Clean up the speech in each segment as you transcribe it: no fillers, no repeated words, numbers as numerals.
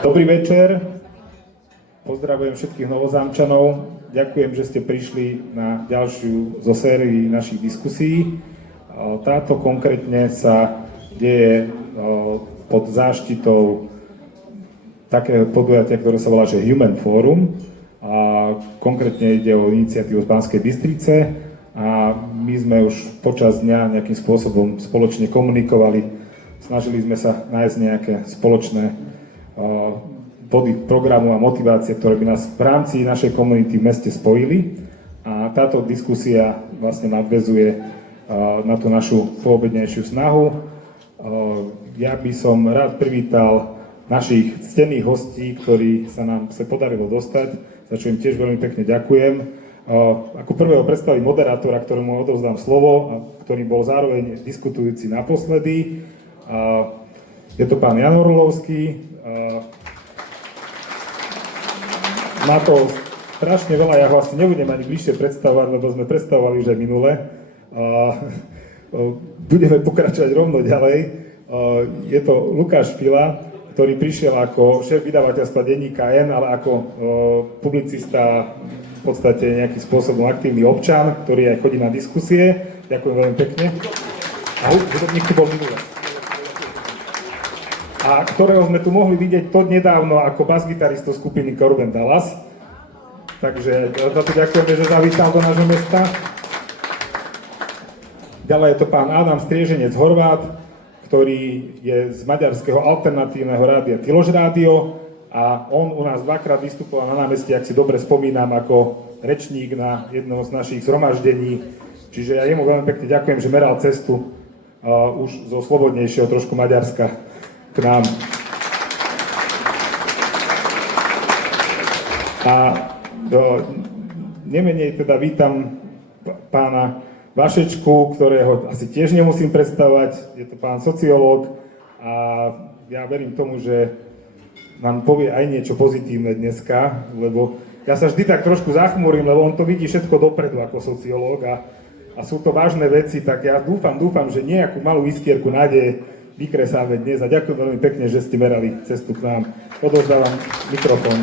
Dobrý večer, pozdravujem všetkých Novozámčanov, ďakujem, že ste prišli na ďalšiu zo sérií našich diskusí. Táto konkrétne sa deje pod záštitou takého podujatia, ktoré sa volá že Human Forum. A konkrétne ide o iniciatívu z Banskej Bystrice a my sme už počas dňa nejakým spôsobom spoločne komunikovali. Snažili sme sa nájsť nejaké spoločné body programu a motivácie, ktoré by nás v rámci našej komunity v meste spojili. A táto diskusia vlastne nadväzuje na tú našu poobednejšiu snahu. Ja by som rád privítal našich ctených hostí, ktorí sa nám podarilo dostať, za čo im tiež veľmi pekne ďakujem. Ako prvého predstavím moderátora, ktorému odovzdám slovo a ktorý bol zároveň diskutujúci naposledy. Je to pán Jan Orlovský. Má to strašne veľa, ja ho asi nebudem ani bližšie predstavovať, lebo sme predstavovali už aj minule. Budeme pokračovať rovno ďalej. Je to Lukáš Fila, ktorý prišiel ako šéf vydavateľstva denníka N, ale ako publicista, v podstate nejakým spôsobom aktívny občan, ktorý aj chodí na diskusie. Ďakujem veľmi pekne. A hudobník tu bol minule. A ktorého sme tu mohli vidieť to nedávno ako basgitaristu skupiny Corben Dallas. Takže za to ďakujeme, že zavítal do nášho mesta. Ďalej je to pán Adam Strieženec Horvát, ktorý je z maďarského alternatívneho rádia Tilož rádio a on u nás dvakrát vystupoval na námestí, ak si dobre spomínam, ako rečník na jednom z našich zhromaždení. Čiže ja jemu veľmi pekne ďakujem, že meral cestu už zo slobodnejšieho trošku Maďarska k nám. A nemenej teda vítam pána Vašečku, ktorého asi tiež nemusím predstavovať. Je to pán sociológ a ja verím tomu, že nám povie aj niečo pozitívne dneska, lebo ja sa vždy tak trošku zachmúrim, lebo on to vidí všetko dopredu ako sociológ a sú to vážne veci, tak ja dúfam, že nejakú malú iskierku nádeje vykresáme dnes a ďakujem veľmi pekne, že ste merali cestu k nám. Odovzdávam mikrofón.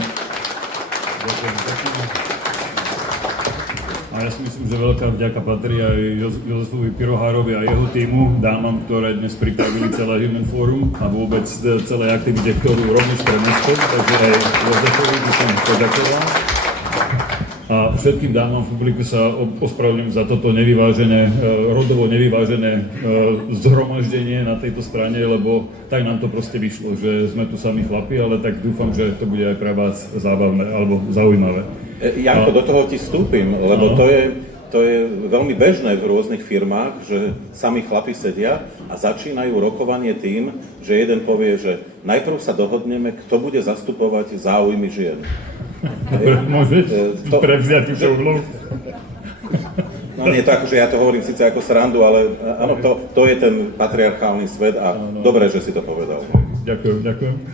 A ja si myslím, že veľká vďaka patrí aj Jozefovi Pirohárovi a jeho týmu, dámam, ktoré dnes pripravili celé Human Forum a vôbec celé aktivite, ktorú rovnež pre mesto, takže aj Jozefovi by som poďakoval. A všetkým dámam v publiku sa ospravedlňujem za toto nevyvážené, rodovo nevyvážené zhromaždenie na tejto strane, lebo tak nám to proste vyšlo, že sme tu sami chlapi, ale tak dúfam, že to bude aj pre vás zábavné alebo zaujímavé. Janko, do toho ti vstúpim, lebo to je veľmi bežné v rôznych firmách, že sami chlapi sedia a začínajú rokovanie tým, že jeden povie, že najprv sa dohodneme, kto bude zastupovať záujmy žien. Môžeš prevziať túto úlohu? No nie tak, že ja to hovorím síce ako srandu, ale áno, to je ten patriarchálny svet a dobre, že si to povedal. Ďakujem.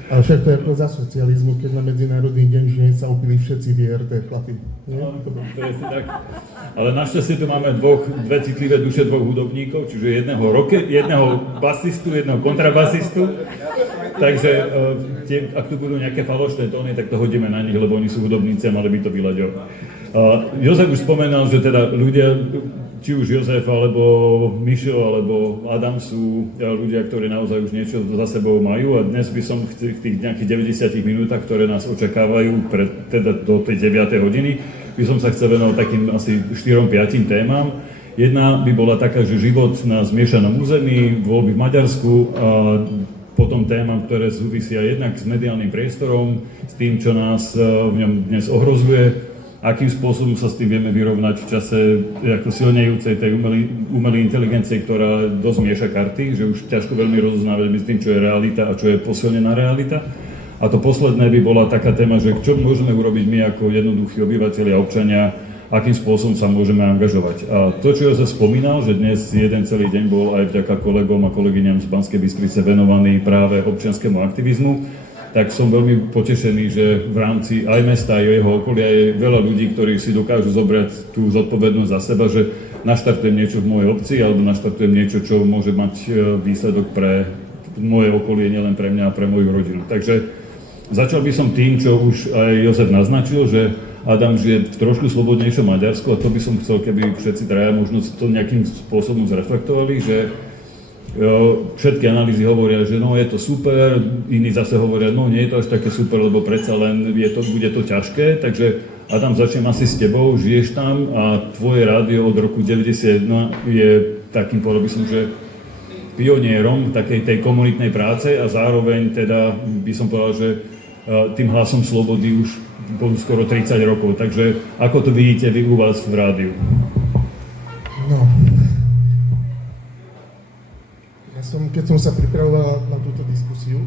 Ale však to je ako za socializmu, keď na Medzinárodný deň žien sa upili všetci v IRT chlapi. To je si tak. Ale našťastie tu máme dve citlivé duše, dvoch hudobníkov, čiže jedného basistu, jedného kontrabasistu. Takže ak tu budú nejaké falošné tóny, tak to hodíme na nich, lebo oni sú hudobníci a mali by to vyľaďovať. Jozef už spomenal, že teda ľudia, či už Jozef, alebo Mišo, alebo Adam sú ľudia, ktorí naozaj už niečo za sebou majú a dnes by som v tých nejakých 90 minútach, ktoré nás očakávajú teda do tej 9. hodiny, by som sa chcel venovať takým asi 4-5 témam. Jedna by bola taká, že život na zmiešanom území, voľby v Maďarsku a potom témam, ktoré súvisia jednak s mediálnym priestorom, s tým, čo nás v ňom dnes ohrozuje, akým spôsobom sa s tým vieme vyrovnať v čase ako silnejúcej tej umelej inteligencie, ktorá dosť mieša karty, že už ťažko veľmi rozoznávať medzi tým, čo je realita a čo je posilnená realita. A to posledné by bola taká téma, že čo môžeme urobiť my ako jednoduchí obyvatelia, občania, akým spôsobom sa môžeme angažovať. A to, čo Jozef spomínal, že dnes jeden celý deň bol aj vďaka kolegom a kolegyňam z Banskej Bystrice venovaný práve občianskému aktivizmu, tak som veľmi potešený, že v rámci aj mesta, aj jeho okolia je veľa ľudí, ktorí si dokážu zobrať tú zodpovednosť za seba, že naštartujem niečo v mojej obci alebo naštartujem niečo, čo môže mať výsledok pre moje okolie, nielen pre mňa a pre moju rodinu. Takže Začal by som tým, čo už aj Jozef naznačil, že Adam žije v trošku slobodnejšom Maďarsku a to by som chcel, keby všetci traja možno to nejakým spôsobom zreflektovali, že všetky analýzy hovoria, že no je to super, iní zase hovoria, no nie je to až také super, lebo predsa len bude to ťažké, takže Adam, začnem asi s tebou, žiješ tam a tvoje rádio od roku 91 je takým, povedal by som, že pionierom takej tej komunitnej práce a zároveň teda by som povedal, že tým hlasom slobody už skoro 30 rokov. Takže ako to vidíte vy u vás v rádiu? No. Keď som sa pripravoval na túto diskusiu,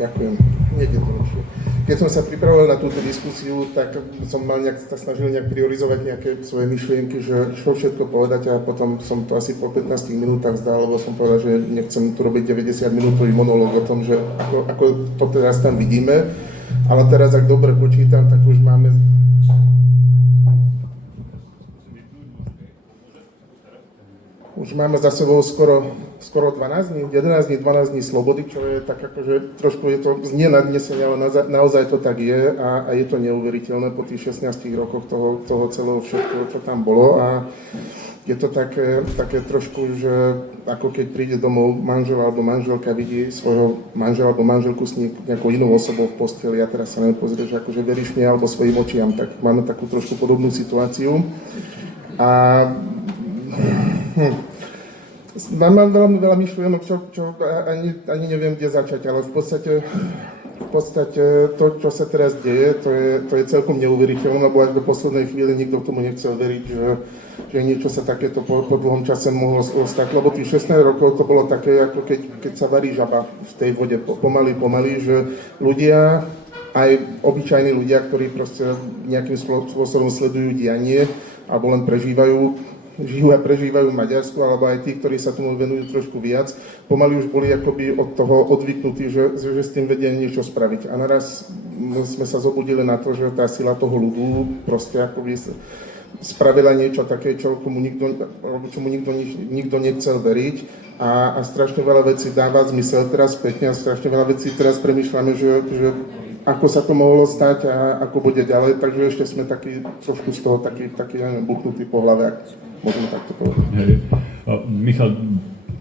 ďakujem, nejde to lepšie. Keď som sa pripravoval na túto diskusiu, tak som sa snažil priorizovať nejaké svoje myšlienky, že čo všetko povedať a potom som to asi po 15 minútach vzdal, lebo som povedal, že nechcem tu robiť 90-minútový monológ o tom, že ako to teraz tam vidíme, ale teraz, ak dobre počítam, tak už máme za sebou skoro 12 dní, 11 dní, 12 dní slobody, čo je tak akože trošku je to znie nadnesenie, ale naozaj to tak je a je to neuveriteľné po tých 16 rokoch toho celého všetkého, čo tam bolo a je to také trošku, že ako keď príde domov manžel alebo manželka, vidí svojho manžela alebo manželku s nejakou inou osobou v posteli a teraz sa len pozrie, že akože veríš mne alebo svojim očiam, tak máme takú trošku podobnú situáciu a mám veľmi veľa myšlienok, čo ani neviem, kde začať, ale v podstate to, čo sa teraz deje, to je celkom neuveriteľné, lebo až do poslednej chvíli nikto tomu nechcel veriť, že niečo sa takéto po dlhom čase mohlo stať, lebo tých 16 rokov to bolo také, ako keď sa varí žaba v tej vode pomaly, že ľudia, aj obyčajní ľudia, ktorí proste nejakým spôsobom sledujú dianie alebo len žijú a prežívajú v Maďarsku, alebo aj tí, ktorí sa tomu venujú trošku viac, pomaly už boli akoby od toho odvyknutí, že s tým vedia niečo spraviť. A naraz sme sa zobudili na to, že tá sila toho ľudu proste akoby spravila niečo také, čomu nikto nechcel veriť a strašne veľa vecí dáva zmysel teraz spätne a strašne veľa vecí teraz premýšľame, že ako sa to mohlo stať a ako bude ďalej, takže ešte sme trošku z toho taký buchnutý po hlave, ak môžeme takto povedať. Michal,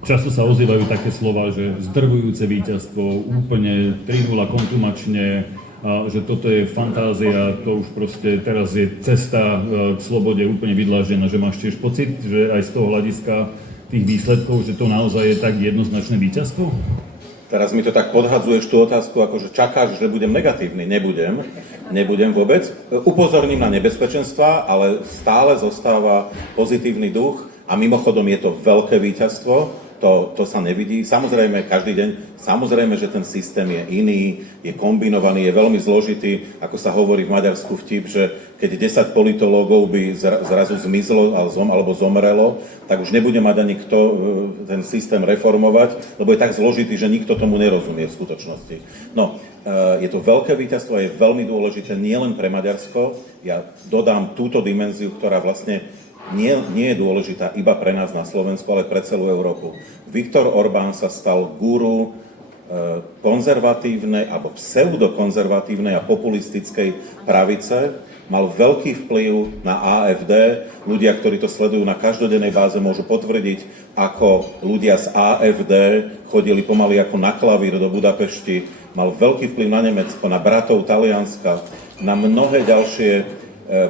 často sa ozývajú také slova, že zdrvujúce víťazstvo, úplne 3-0 kontumačne, že toto je fantázia, to už proste teraz je cesta k slobode úplne vydláždená, že máš tiež pocit, že aj z toho hľadiska tých výsledkov, že to naozaj je tak jednoznačné víťazstvo? Teraz mi to tak podhadzuješ tú otázku, akože čakáš, že budem negatívny. Nebudem vôbec. Upozorním na nebezpečenstvá, ale stále zostáva pozitívny duch a mimochodom je to veľké víťazstvo, to sa nevidí. Samozrejme, každý deň, že ten systém je iný, je kombinovaný, je veľmi zložitý, ako sa hovorí v Maďarsku vtip, že keď 10 politológov by zrazu zmizlo alebo zomrelo, tak už nebude mať ani kto ten systém reformovať, lebo je tak zložitý, že nikto tomu nerozumie v skutočnosti. No, je to veľké víťazstvo a je veľmi dôležité nielen pre Maďarsko. Ja dodám túto dimenziu, ktorá vlastne nie je dôležitá iba pre nás na Slovensku, ale pre celú Európu. Viktor Orbán sa stal guru konzervatívnej alebo pseudokonzervatívnej a populistickej pravice. Mal veľký vplyv na AfD. Ľudia, ktorí to sledujú na každodennej báze, môžu potvrdiť, ako ľudia z AfD chodili pomaly ako na klavír do Budapešti. Mal veľký vplyv na Nemecko, na bratov Talianska, na mnohé ďalšie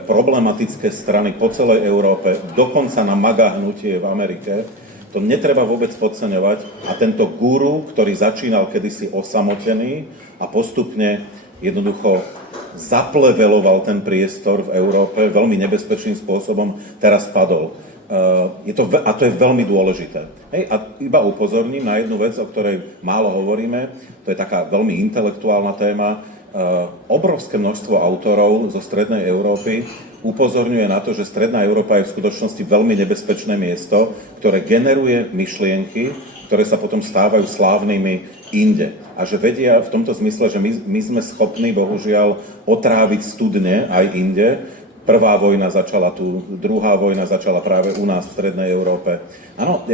problematické strany po celej Európe, dokonca na MAGA hnutie v Amerike. To netreba vôbec podceňovať a tento guru, ktorý začínal kedysi osamotený a postupne jednoducho zapleveloval ten priestor v Európe veľmi nebezpečným spôsobom, teraz padol. A to je veľmi dôležité. A iba upozorním na jednu vec, o ktorej málo hovoríme, to je taká veľmi intelektuálna téma. Obrovské množstvo autorov zo Strednej Európy upozorňuje na to, že Stredná Európa je v skutočnosti veľmi nebezpečné miesto, ktoré generuje myšlienky, ktoré sa potom stávajú slávnymi inde. A že vedia v tomto zmysle, že my sme schopní, bohužiaľ, otráviť studne aj inde. prvá vojna začala tu, druhá vojna začala práve u nás v Strednej Európe. Áno,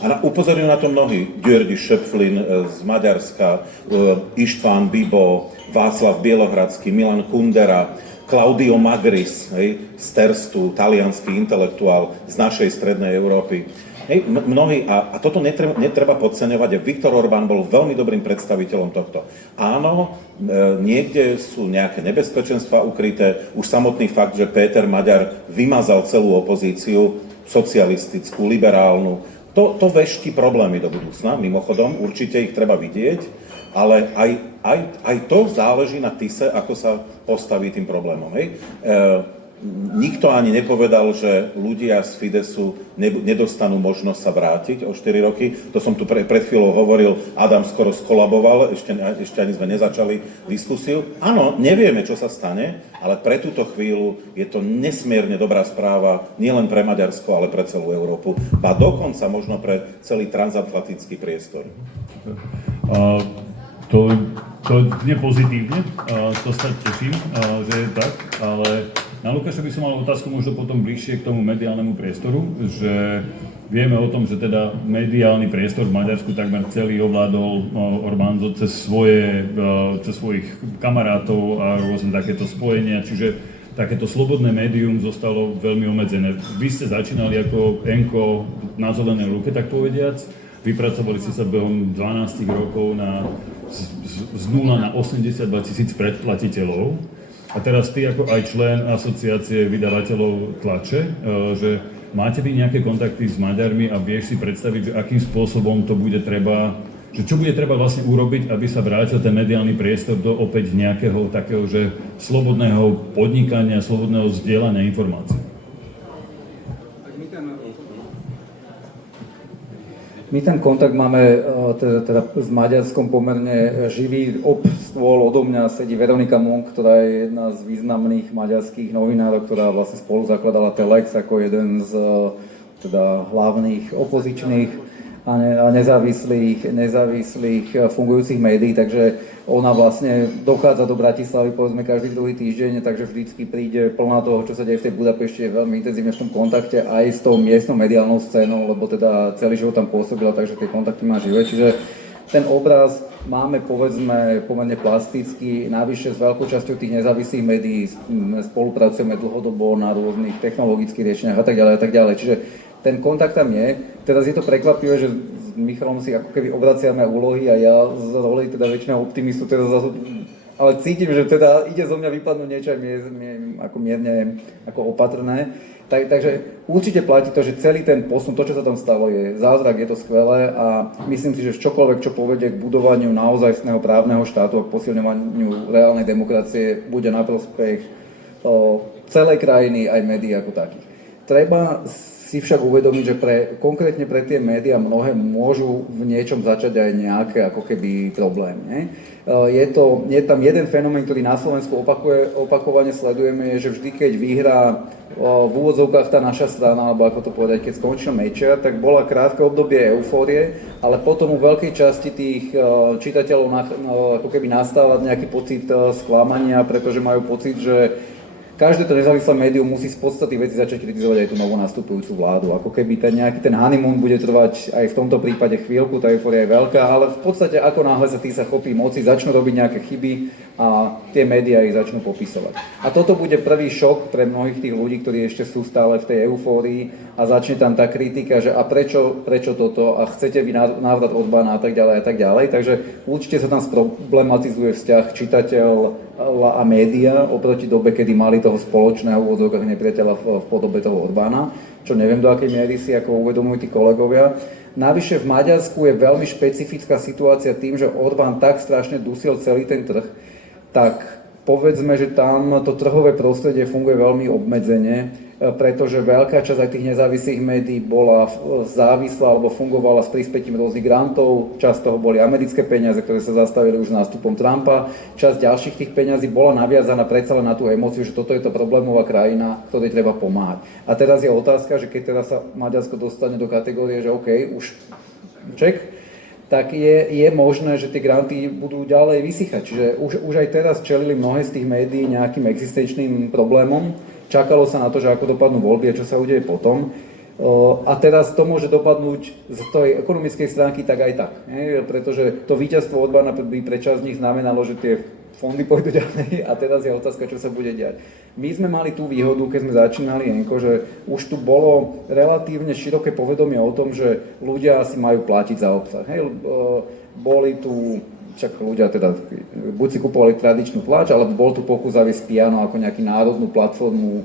a upozorňujú na to mnohí. György Schöpflin z Maďarska, István Bibo, Václav Bielohradský, Milan Kundera, Claudio Magris, hej, z Terstu, taliansky intelektuál z našej Strednej Európy. Hej, mnohí, a toto netreba podceňovať, Viktor Orbán bol veľmi dobrým predstaviteľom tohto. Áno, niekde sú nejaké nebezpečenstvá ukryté, už samotný fakt, že Péter Maďar vymazal celú opozíciu, socialistickú, liberálnu, to vešti problémy do budúcna, mimochodom, určite ich treba vidieť, ale aj to záleží na TISE, ako sa postaví tým problémom. Hej. Nikto ani nepovedal, že ľudia z Fidesu nedostanú možnosť sa vrátiť o 4 roky. To som tu pred chvíľou hovoril, Adam skoro skolaboval, ešte ani sme nezačali diskusiu. Áno, nevieme, čo sa stane, ale pre túto chvíľu je to nesmierne dobrá správa nielen pre Maďarsko, ale pre celú Európu. A dokonca možno pre celý transatlantický priestor. To znie pozitívne, to sa teším, že je tak, ale na Lukáša by som mal otázku možno potom bližšie k tomu mediálnemu priestoru, že vieme o tom, že teda mediálny priestor v Maďarsku takmer celý ovládol Orbán cez svojich kamarátov a rôzne takéto spojenia, čiže takéto slobodné médium zostalo veľmi obmedzené. Vy ste začínali ako enko na zelenej ruke, tak povediac, vypracovali ste sa behom 12 rokov z 0 na 82 000 predplatiteľov. A teraz ty ako aj člen asociácie vydavateľov tlače, že máte vy nejaké kontakty s Maďarmi a vieš si predstaviť, že akým spôsobom to bude treba, že čo bude treba vlastne urobiť, aby sa vrátil ten mediálny priestor do opäť nejakého takého, že slobodného podnikania, slobodného zdieľania informácií? My ten kontakt máme teda s Maďarskom pomerne živý. Stôl odo mňa sedí Veronika Munk, ktorá je jedna z významných maďarských novinárov, ktorá vlastne spolu zakladala Telex ako jeden z teda hlavných opozičných a nezávislých fungujúcich médií, takže ona vlastne dochádza do Bratislavy povedzme každý druhý týždeň, takže vždycky príde plná toho, čo sa deje v tej Budapešti, je veľmi intenzívne v tom kontakte aj s tou miestnou mediálnou scénou, lebo teda celý život tam pôsobila, takže tie kontakty má živé, čiže ten obraz máme povedzme pomerne plastický, navyše s veľkou časťou tých nezávislých médií spolupracujeme dlhodobo na rôznych technologických riešeniach a tak ďalej, čiže ten kontakt tam je. Teraz je to prekvapivé, že s Michalom si ako keby obraciame úlohy a ja z roli teda väčšinou optimistu teda zase, ale cítim, že teda ide zo mňa vypadnúť niečo ako mierne ako opatrné. Takže určite platí to, že celý ten posun, to čo sa tam stalo je zázrak, je to skvelé a myslím si, že čokoľvek, čo povedie k budovaniu naozajstného právneho štátu a k posilňovaniu reálnej demokracie, bude na prospech celej krajiny aj médií ako takých. Treba si však uvedomiť, že konkrétne pre tie médiá mnohé môžu v niečom začať aj nejaké ako keby problémy. Je tam jeden fenomén, ktorý na Slovensku opakovane sledujeme, je, že vždy, keď vyhrá v úvodzovkách tá naša strana, alebo ako to povedať, keď skončil Mečer, tak bola krátke obdobie eufórie, ale potom u veľkej časti tých čitateľov ako keby nastáva nejaký pocit sklamania, pretože majú pocit, že každé to nezávislé médium musí z podstaty veci začať kritizovať aj tú novú nastupujúcu vládu. Ako keby ten honeymoon bude trvať aj v tomto prípade chvíľku, tá eufória je veľká, ale v podstate ako náhle sa tí sa chopí moci, začnú robiť nejaké chyby a tie médiá ich začnú popisovať. A toto bude prvý šok pre mnohých tých ľudí, ktorí ešte sú stále v tej eufórii a začne tam tá kritika, že a prečo toto a chcete vy návrat Orbána a tak ďalej. Takže určite sa tam sproblematizuje vzťah čitateľ a média oproti dobe, kedy mali toho spoločného úvodzovkách nepriateľa v podobe toho Orbána, čo neviem do akej miery si ako uvedomujú tí kolegovia. Navyše v Maďarsku je veľmi špecifická situácia tým, že Orbán tak strašne dusil celý ten trh, tak povedzme, že tam to trhové prostredie funguje veľmi obmedzene, pretože veľká časť aj tých nezávislých médií bola závislá alebo fungovala s prispätím rôznych grantov, časť toho boli americké peniaze, ktoré sa zastavili už nástupom Trumpa, časť ďalších tých peňazí bola naviazaná predsa len na tú emóciu, že toto je to problémová krajina, ktorej treba pomáhať. A teraz je otázka, že keď teraz sa Maďarsko dostane do kategórie, že OK, už ček, tak je možné, že tie granty budú ďalej vysychať. Čiže už aj teraz čelili mnohé z tých médií nejakým existenčným problémom. Čakalo sa na to, že ako dopadnú voľby a čo sa udeje potom. A teraz to môže dopadnúť z tej ekonomickej stránky tak aj tak. Nie? Pretože to víťazstvo Orbána by pre časť z nich znamenalo, že tie fondy pôjdu ďalej a teraz je otázka, čo sa bude diať. My sme mali tú výhodu, keď sme začínali Enko, že už tu bolo relatívne široké povedomie o tom, že ľudia si majú platiť za obsah. Hej, boli tu, však ľudia teda buď si kupovali tradičnú tlač, alebo bol tu pokus zaviesť Piano ako nejakú národnú platformu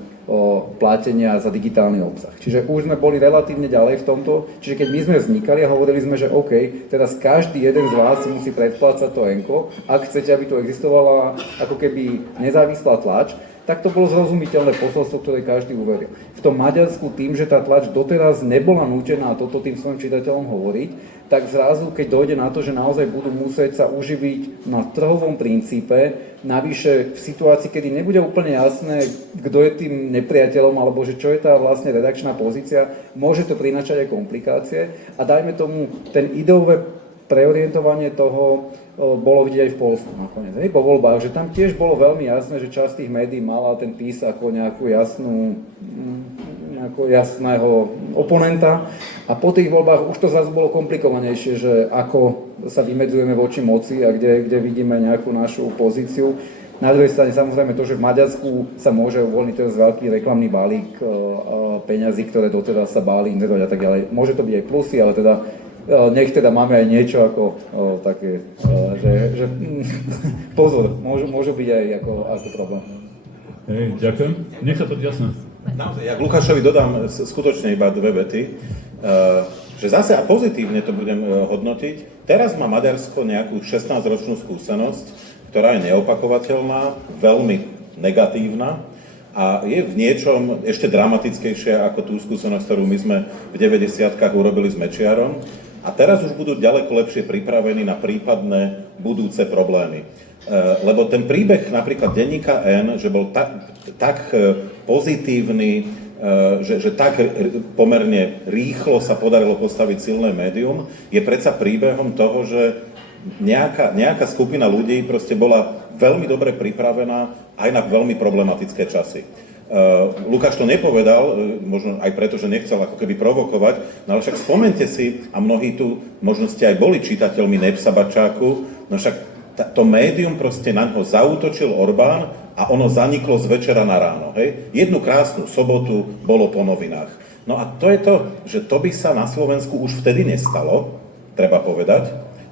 platenia za digitálny obsah. Čiže už sme boli relatívne ďalej v tomto, čiže keď my sme vznikali a hovorili sme, že OK, teraz každý jeden z vás si musí predplácať to Enko, ak chcete, aby tu existovala ako keby nezávislá tlač, tak to bolo zrozumiteľné posolstvo, ktoré každý uveril. V tom Maďarsku tým, že tá tlač doteraz nebola nútená toto tým svojim čitateľom hovoriť, tak zrazu, keď dojde na to, že naozaj budú musieť sa uživiť na trhovom princípe, navyše v situácii, kedy nebude úplne jasné, kto je tým nepriateľom, alebo že čo je tá vlastne redakčná pozícia, môže to prinášať aj komplikácie a dajme tomu ten ideové preorientovanie toho bolo vidieť aj v Poľsku nakoniec, po voľbách, že tam tiež bolo veľmi jasné, že časť tých médií mala ten PiS ako nejakú jasného oponenta a po tých voľbách už to zrazu bolo komplikovanejšie, že ako sa vymedzujeme voči moci a kde vidíme nejakú našu pozíciu. Na druhej strane samozrejme to, že v Maďarsku sa môže uvoľniť teraz veľký reklamný balík peňazí, ktoré doteraz sa báli investovať a tak ďalej. Môže to byť aj plusy, ale teda nech teda máme aj niečo ako také, že pozor, môžu byť aj ako problém. Hej, ďakujem. Nech sa to jasné. Naozaj, ja k Lukášovi dodám skutočne iba dve vety, že zase a pozitívne to budem hodnotiť. Teraz má Maďarsko nejakú 16-ročnú skúsenosť, ktorá je neopakovateľná, veľmi negatívna a je v niečom ešte dramatickejšia ako tú skúsenosť, ktorú my sme v 90-kách urobili s Mečiarom. A teraz už budú ďaleko lepšie pripravení na prípadné budúce problémy. Lebo ten príbeh napríklad denníka N, že bol tak pozitívny, že tak pomerne rýchlo sa podarilo postaviť silné médium, je predsa príbehom toho, že nejaká skupina ľudí proste bola veľmi dobre pripravená aj na veľmi problematické časy. Lukáš to nepovedal, možno aj preto, že nechcel ako keby provokovať, no ale však spomente si, a mnohí tu možno ste aj boli čitateľmi Nepsa Bačáku, no však to médium proste na ňo zaútočil Orbán a ono zaniklo z večera na ráno. Hej? Jednu krásnu sobotu bolo po novinách. No a to je to, že to by sa na Slovensku už vtedy nestalo, treba povedať,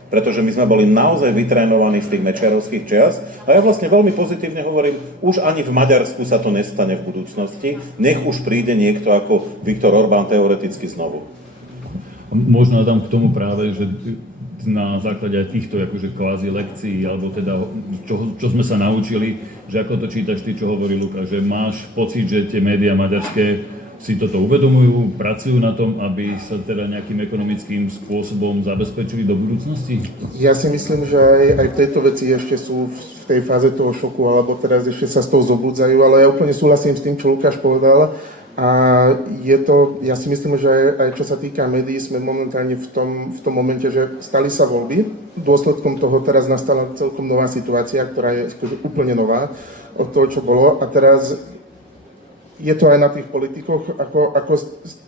pretože my sme boli naozaj vytrénovaní z tých mečiarovských čias a ja vlastne veľmi pozitívne hovorím, už ani v Maďarsku sa to nestane v budúcnosti, nech už príde niekto ako Viktor Orbán teoreticky znovu. Možno dám k tomu práve, že na základe aj týchto akože kvázi lekcií, alebo teda čo sme sa naučili, že ako to čítaš ty, čo hovorí Lukáš, že máš pocit, že tie médiá maďarské si toto uvedomujú, pracujú na tom, aby sa teda nejakým ekonomickým spôsobom zabezpečili do budúcnosti? Ja si myslím, že aj v tejto veci ešte sú v tej fáze toho šoku, alebo teraz ešte sa z toho zobudzajú, ale ja úplne súhlasím s tým, čo Lukáš povedal. A ja si myslím, že aj čo sa týka médií, sme momentálne v tom momente, že stali sa voľby. Dôsledkom toho teraz nastala celkom nová situácia, ktorá je úplne nová od toho, čo bolo. A teraz je to aj na tých politikoch, ako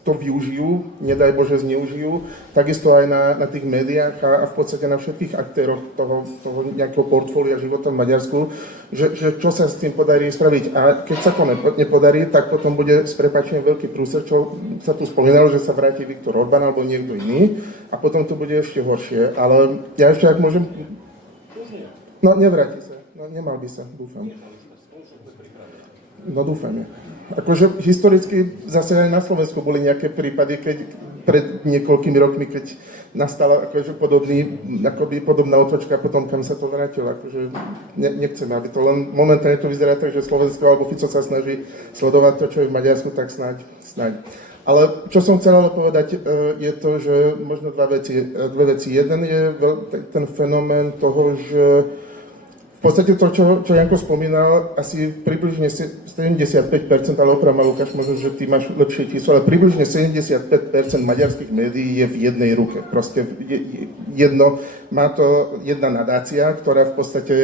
to využijú, nedaj Bože zneužijú, takisto aj na tých médiách a v podstate na všetkých aktéroch toho nejakého portfólia života v Maďarsku, že čo sa s tým podarí spraviť. A keď sa to nepodarí, tak potom bude s prepáčením veľký prúser, čo sa tu spomínalo, že sa vráti Viktor Orbán alebo niekto iný a potom to bude ešte horšie. Ale ja ešte, ak môžem... No, nevráti sa. No, nemal by sa, dúfam. No, dúfam. Akože historicky zase aj na Slovensku boli nejaké prípady, keď pred niekoľkými rokmi, keď nastala akože podobná otočka a potom kam sa to vrátilo. Akože nechceme, aby to len momentálne to vyzerá tak, že Slovensko alebo Fico sa snaží sledovať to, čo je v Maďarsku, tak snáď. Ale čo som chcel ale povedať, je to, že možno dve veci. Jeden je ten fenomén toho, že v V podstate to, čo Janko spomínal, asi približne 75%, ale opravom Lukáš, možno, že ty máš lepšie číslo, ale približne 75% maďarských médií je v jednej ruke. Proste má to jedna nadácia, ktorá v podstate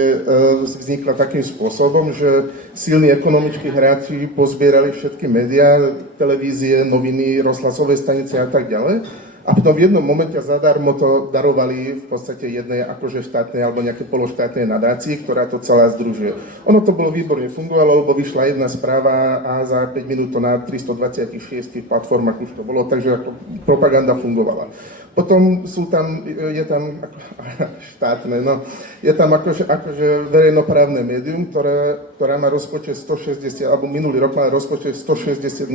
vznikla takým spôsobom, že silní ekonomickí hráči pozbierali všetky médiá, televízie, noviny, rozhlasové stanice a tak ďalej. A potom v jednom momente zadarmo to darovali v podstate jednej akože štátnej alebo nejaké pološtátnej nadácii, ktorá to celá združuje. Ono to bolo výborne fungovalo, lebo vyšla jedna správa a za 5 minút to na 326 platformách už to bolo, takže ako propaganda fungovala. Potom je tam štátne, no, je tam akože verejnoprávne médium, ktorá má rozpočet 160, alebo minulý rok má rozpočet 160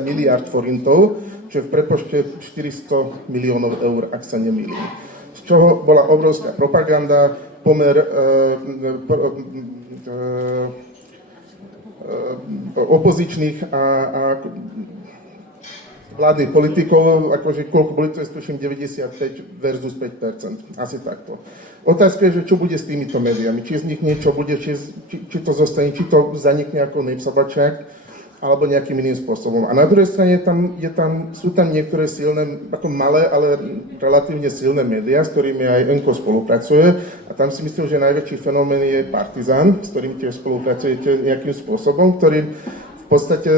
miliard forintov, čo je v prepočte 400 miliónov eur, ak sa nemýlim. Z čoho bola obrovská propaganda, pomer opozičných a vládnych politikov, akože koľko boli to, je 95 versus 5%, asi takto. Otázka je, že čo bude s týmito médiami, či z nich niečo bude, či to zostane, či to zanikne ako nejpsobačák, alebo nejakým iným spôsobom. A na druhej strane sú tam niektoré silné, ako malé, ale relatívne silné médiá, s ktorými aj Enko spolupracuje. A tam si myslím, že najväčší fenomén je Partizán, s ktorým tiež spolupracujete nejakým spôsobom, ktorý v podstate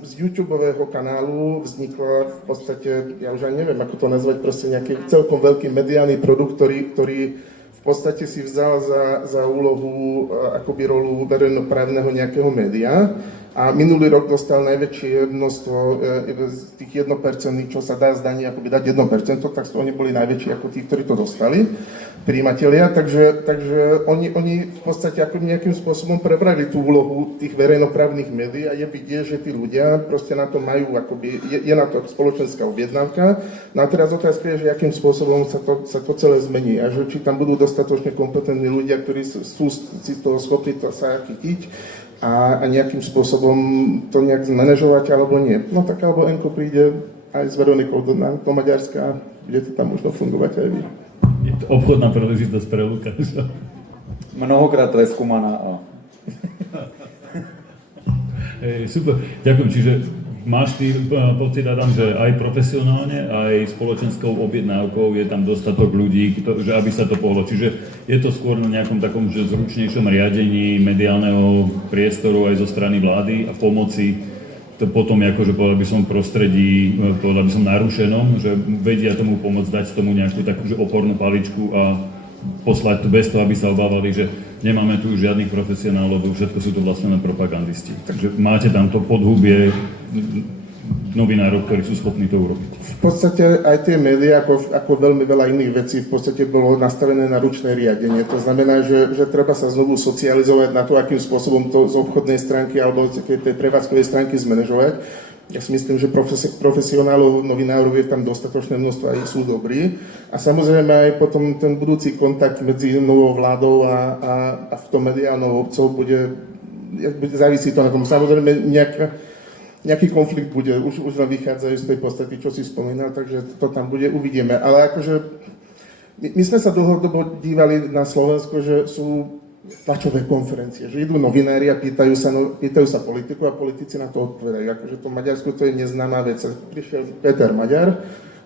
z YouTubeového kanálu vznikla v podstate, ja už aj neviem, ako to nazvať, proste nejaký celkom veľký mediálny produkt, ktorý v podstate si vzal za úlohu akoby rolu verejnoprávneho nejakého média. A minulý rok dostal najväčšie množstvo z tých 1%, čo sa dá zdanie akoby dať 1%, tak oni boli najväčší ako tí, ktorí to dostali, prijímatelia, takže oni v podstate ako nejakým spôsobom prebrali tú úlohu tých verejnoprávnych médií a je vidieť, že tí ľudia proste na to majú, akoby, je na to spoločenská objednávka. No a teraz otázka je, že akým spôsobom sa to celé zmení a že či tam budú dostatočne kompetentní ľudia, ktorí sú si toho schopní to sa chytiť a nejakým spôsobom to nejak zmanéžovať, alebo nie. No tak alebo Enko príde aj s Veronikou do Maďarska a bude to tam možno fungovať aj vy. Je to obchodná príležitosť pre Lukáša. Mnohokrát preskúmaná. Super, ďakujem. Čiže máš ty pocit, Adam, že aj profesionálne, aj spoločenskou objednávkou je tam dostatok ľudí, že aby sa to pohlo. Čiže je to skôr na nejakom takom že zručnejšom riadení mediálneho priestoru aj zo strany vlády a pomoci to potom akože povedal by som prostredí, povedal by som narušenom, že vedia tomu pomôcť, dať tomu nejakú takú že opornú paličku a poslať to bez toho, aby sa obávali, že nemáme tu už žiadnych profesionálov, všetko sú to vlastne len propagandisti. Takže máte tam to podhubie novinárov, ktorí sú schopní to urobiť. V podstate aj tie médiá, ako veľmi veľa iných vecí, v podstate bolo nastavené na ručné riadenie. To znamená, že treba sa znovu socializovať na to, akým spôsobom to z obchodnej stránky alebo z tej prevádzkovej stránky zmanéžovať. Ja si myslím, že profesionálov, novinárov je tam dostatočné množstvo a ich sú dobrí. A samozrejme aj potom ten budúci kontakt medzi novou vládou a v tom mediálnou obcov závisí to na tom. Samozrejme nejaký konflikt bude, už len vychádzajú z tej podstaty, čo si spomínal, takže to tam bude, uvidíme. Ale akože my sme sa dlhodobo dívali na Slovensko, že sú tlačové konferencie, že idú novinári a pýtajú sa politiku a politici na to odpovedajú. Akože to Maďarsku to je neznáma vec. Prišiel Peter Maďar,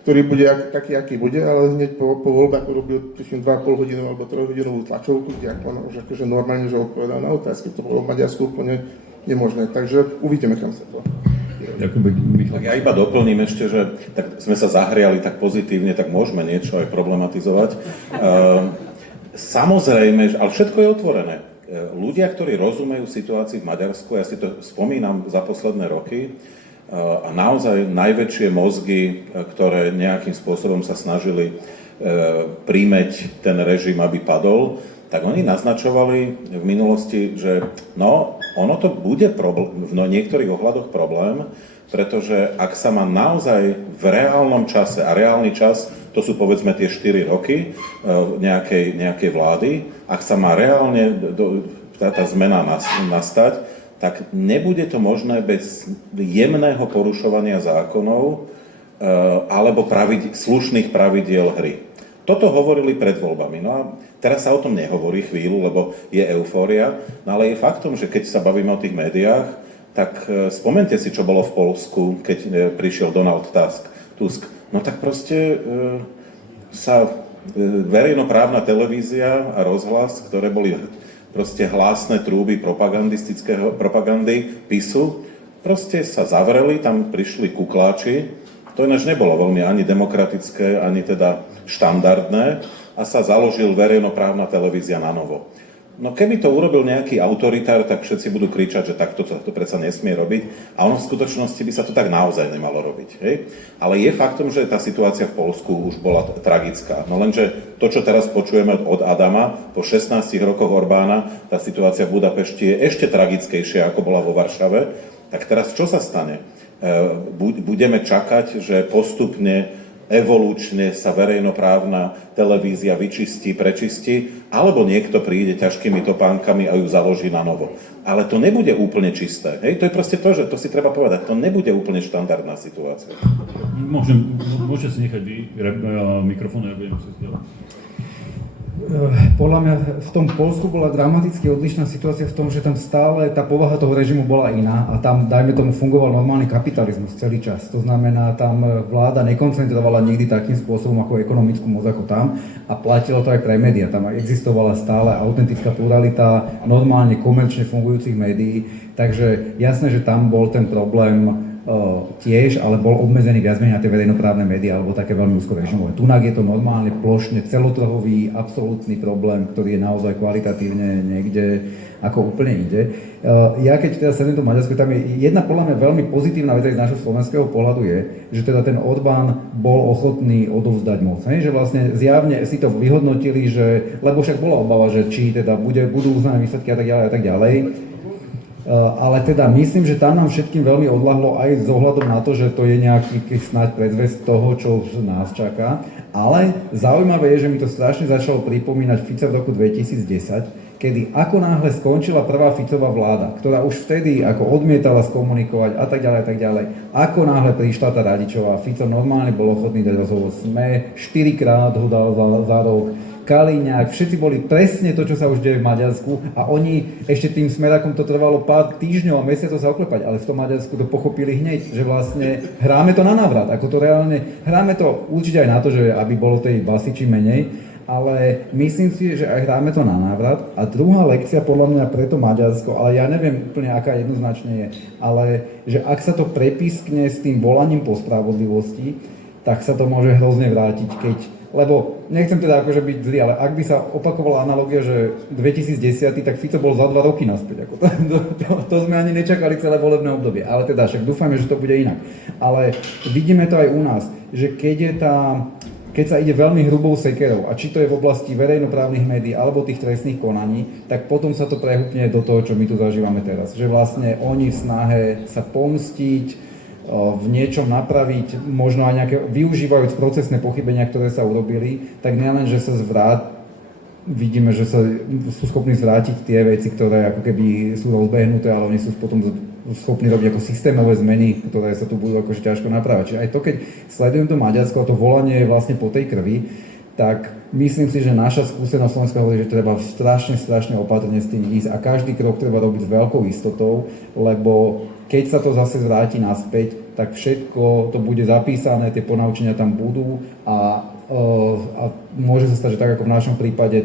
ktorý bude taký, aký bude, ale hneď po voľbách urobil 2,5 hodinu alebo 3 hodinovú tlačovku, kde on už akože normálne, že odpovedal na otázky. To bolo v Maďarsku úplne nemožné. Takže uvidíme, kam sa to. Tak ja iba doplním ešte, že tak sme sa zahriali tak pozitívne, tak môžeme niečo aj problematizovať. Samozrejme, ale všetko je otvorené. Ľudia, ktorí rozumejú situácii v Maďarsku, ja si to spomínam za posledné roky, a naozaj najväčšie mozgy, ktoré nejakým spôsobom sa snažili príjmeť ten režim, aby padol, tak oni naznačovali v minulosti, že ono to bude v niektorých ohľadoch problém, pretože ak sa má naozaj v reálnom čase, a reálny čas, to sú povedzme tie 4 roky nejakej vlády, ak sa má reálne tá zmena nastať, tak nebude to možné bez jemného porušovania zákonov alebo slušných pravidiel hry. Toto hovorili pred voľbami. No a teraz sa o tom nehovorí chvíľu, lebo je eufória, no ale je faktom, že keď sa bavíme o tých médiách, tak spomente si, čo bolo v Poľsku, keď prišiel Donald Tusk. No tak proste sa verejnoprávna televízia a rozhlas, ktoré boli proste hlásne trúby propagandy PiSu, proste sa zavreli, tam prišli kukláči. To ináč nebolo veľmi ani demokratické, ani teda štandardné a sa založil verejnoprávna televízia na novo. No keby to urobil nejaký autoritár, tak všetci budú kričať, že takto to predsa nesmie robiť a ono v skutočnosti by sa to tak naozaj nemalo robiť. Hej? Ale je faktom, že tá situácia v Poľsku už bola tragická. No lenže to, čo teraz počujeme od Adama, po 16 rokoch Orbána, tá situácia v Budapešti je ešte tragickejšia, ako bola vo Varšave. Tak teraz čo sa stane? Budeme čakať, že postupne, evolučne sa verejnoprávna televízia vyčistí, prečistí, alebo niekto príde ťažkými topánkami a ju založí na novo. Ale to nebude úplne čisté. Hej? To je proste to, že to si treba povedať. To nebude úplne štandardná situácia. Môžete si nechať mikrofón, ja budem si zdieľať. Podľa mňa v tom Poľsku bola dramaticky odlišná situácia v tom, že tam stále tá povaha toho režimu bola iná a tam, dajme tomu, fungoval normálny kapitalizmus celý čas. To znamená, tam vláda nekoncentrovala nikdy takým spôsobom ako ekonomickú moc ako tam a platilo to aj pre médiá. Tam existovala stále autentická pluralita normálne komerčne fungujúcich médií, takže jasné, že tam bol ten problém tiež, ale bol obmedzený viac menej na tie verejnoprávne médiá alebo také veľmi úzkorežimové. Tunak je to normálne plošne celotrhový, absolútny problém, ktorý je naozaj kvalitatívne niekde ako úplne ide. Ja keď teda sedem do Maďarsku, tam je jedna podľa mňa veľmi pozitívna vec aj z nášho slovenského pohľadu je, že teda ten Orbán bol ochotný odovzdať moc. Že vlastne zjavne si to vyhodnotili, že, lebo však bola obava, že či teda budú uznané výsledky a tak ďalej. Ale teda myslím, že tam nám všetkým veľmi odľahlo aj s ohľadom na to, že to je nejaký snáď predzvesť toho, čo nás čaká. Ale zaujímavé je, že mi to strašne začalo pripomínať Fica v roku 2010, kedy ako náhle skončila prvá Ficová vláda, ktorá už vtedy ako odmietala skomunikovať a tak ďalej, ako náhle prišla tá Radičová, Fico normálne bol ochotný dať rozhovor SME, 4-krát ho dal za roh, Kaliňák, všetci boli presne to, čo sa už deje v Maďarsku a oni ešte tým smerákom to trvalo pár týždňov a mesiacov sa oklepať, ale v tom Maďarsku to pochopili hneď, že vlastne hráme to na návrat, ako to reálne, hráme to určite aj na to, že aby bolo tej basiči menej, ale myslím si, že aj hráme to na návrat a druhá lekcia podľa mňa pre to Maďarsko, ale ja neviem úplne aká jednoznačne je, ale že ak sa to prepiskne s tým volaním po spravodlivosti, tak sa to môže hrozne vrátiť, lebo nechcem teda akože byť zlý, ale ak by sa opakovala analogia, že 2010, tak Fico bol za 2 roky naspäť. To sme ani nečakali celé volebné obdobie. Ale teda však dúfajme, že to bude inak. Ale vidíme to aj u nás, že keď sa ide veľmi hrubou sekerou, a či to je v oblasti verejnoprávnych médií alebo tých trestných konaní, tak potom sa to prehúpne do toho, čo my tu zažívame teraz. Že vlastne oni v snahe sa pomstiť, v niečom napraviť, možno aj nejaké, využívajúc procesné pochybenia, ktoré sa urobili, tak nielen, že sa vidíme, že sa sú schopní zvrátiť tie veci, ktoré ako keby sú rozbehnuté, ale oni sú potom schopní robiť ako systémové zmeny, ktoré sa tu budú akože ťažko napravať. Čiže aj to, keď sledujem to Maďarsko, to volanie je vlastne po tej krvi, tak myslím si, že naša skúsenosť Slovenska hovorí, že treba strašne opatrne s tým ísť a každý krok treba robiť s veľkou istotou, lebo keď sa to zase vráti naspäť, tak všetko to bude zapísané, tie ponaučenia tam budú a môže sa stať, že tak ako v našom prípade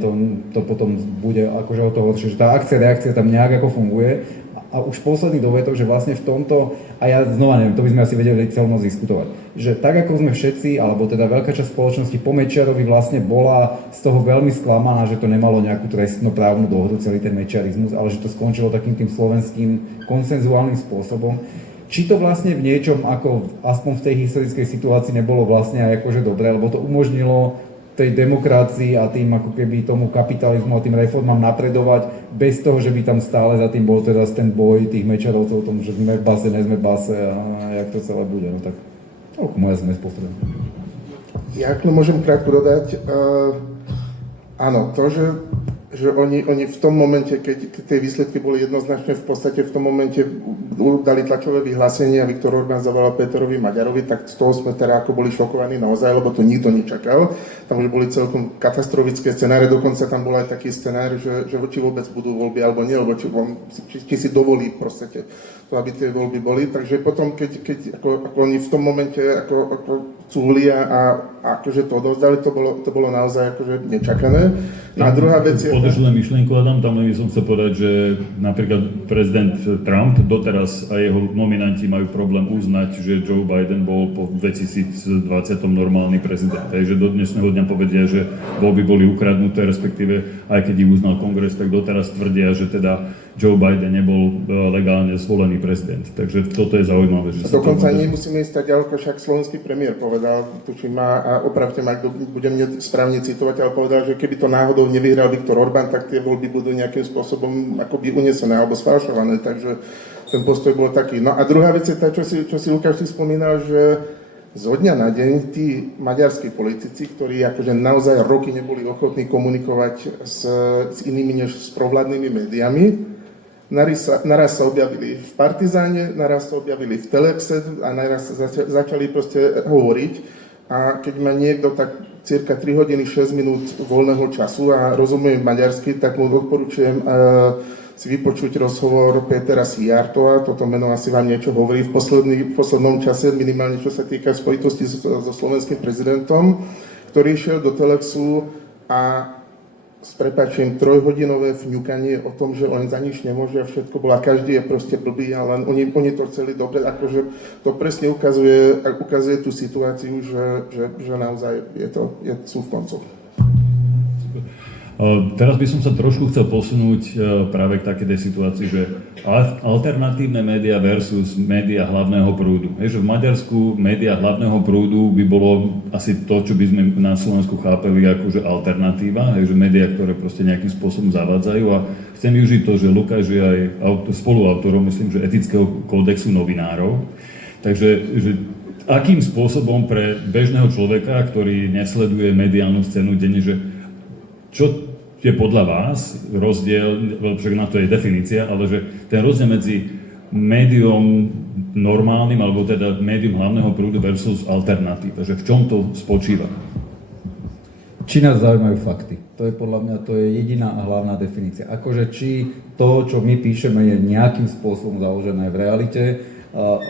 to potom bude akože o to horšie, že tá akcia-reakcia tam nejak ako funguje a už posledný dovetok, že vlastne v tomto, a ja znova neviem, to by sme asi vedeli celú noc diskutovať, že tak ako sme všetci, alebo teda veľká časť spoločnosti po Mečiarovi vlastne bola z toho veľmi sklamaná, že to nemalo nejakú trestnoprávnu dohodu, celý ten mečiarizmus, ale že to skončilo takým tým slovenským konsenzuálnym spôsobom. Či to vlastne v niečom, ako aspoň v tej historickej situácii nebolo vlastne aj akože dobré, lebo to umožnilo tej demokracii a tým ako keby tomu kapitalizmu a tým reformám napredovať bez toho, že by tam stále za tým bol teraz ten boj tých Mečiarovcov o tom, že sme v base, nezme v base a jak to celé bude. No tak toľko moja zmes postreda. Ja k tomu môžem krátko dodať. Áno, to, že že oni v tom momente, keď tie výsledky boli jednoznačne, v podstate v tom momente dali tlačové vyhlásenie a Viktor Orbán zavolal Péterovi Maďarovi, tak z toho sme teda ako boli šokovaní naozaj, lebo to nikto nečakal. Tam už boli celkom katastrofické scenáre, dokonca tam bol aj taký scenár, že či vôbec budú voľby alebo nie, alebo či si dovolí v podstate to, aby tie voľby boli. Takže potom, keď ako oni v tom momente ako cúlia a akože to odovzdali, to bolo naozaj akože nečakané. No a druhá vec je... Podržil myšlienku, Adam, tam len by som chcel povedať, že napríklad prezident Trump doteraz a jeho nominanti majú problém uznať, že Joe Biden bol po 2020 normálny prezident. Takže do dnešného dňa povedia, že voľby boli ukradnuté, respektíve aj keď ich uznal kongres, tak doteraz tvrdia, že teda Joe Biden nebol legálne zvolený prezident. Takže toto je zaujímavé. Že dokonca nemusíme ísť tak ďaleko, však slovenský premiér povedal, tuším ma, a opravte ma, ak budem správne citovať, ale povedal, že keby to náhodou nevyhral Viktor Orbán, tak tie voľby budú nejakým spôsobom akoby unesené alebo sfalšované, takže ten postoj bol taký. No a druhá vec je tá, čo si Lukáš si spomínal, že zo dňa na deň tí maďarskí politici, ktorí akože naozaj roky neboli ochotní komunikovať s inými než s provládnymi médiami, naraz sa objavili v Partizáne, naraz sa objavili v Telexe a naraz začali proste hovoriť. A keď má niekto tak cirka 3 hodiny 6 minút voľného času a rozumie maďarsky, tak mu odporučujem si vypočuť rozhovor Pétera Szijjártóa, toto meno asi vám niečo hovorí v poslednom čase, minimálne čo sa týka spojitosti so slovenským prezidentom, ktorý šiel do Telexu a s prepáčením 3-hodinové vňukanie o tom, že on za nič nemôže a všetko bolo, a každý je proste blbý, ale oni to chceli dobre, akože to presne ukazuje tú situáciu, že naozaj sú v koncoch. Teraz by som sa trošku chcel posunúť práve k takej situácii, že alternatívne médiá versus médiá hlavného prúdu. Že v Maďarsku médiá hlavného prúdu by bolo asi to, čo by sme na Slovensku chápali ako že alternatíva, že médiá, ktoré proste nejakým spôsobom zavádzajú, a chcem využiť to, že Lukáš je aj spoluautorom, myslím, že etického kódexu novinárov. Takže že akým spôsobom pre bežného človeka, ktorý nesleduje mediálnu scénu denne, že čo je podľa vás rozdiel, však na to je definícia, ale že ten rozdiel medzi médium normálnym, alebo teda médium hlavného prúdu versus alternatíva, že v čom to spočíva? Či nás zaujímajú fakty. To je podľa mňa to je jediná a hlavná definícia. Akože či to, čo my píšeme, je nejakým spôsobom založené v realite,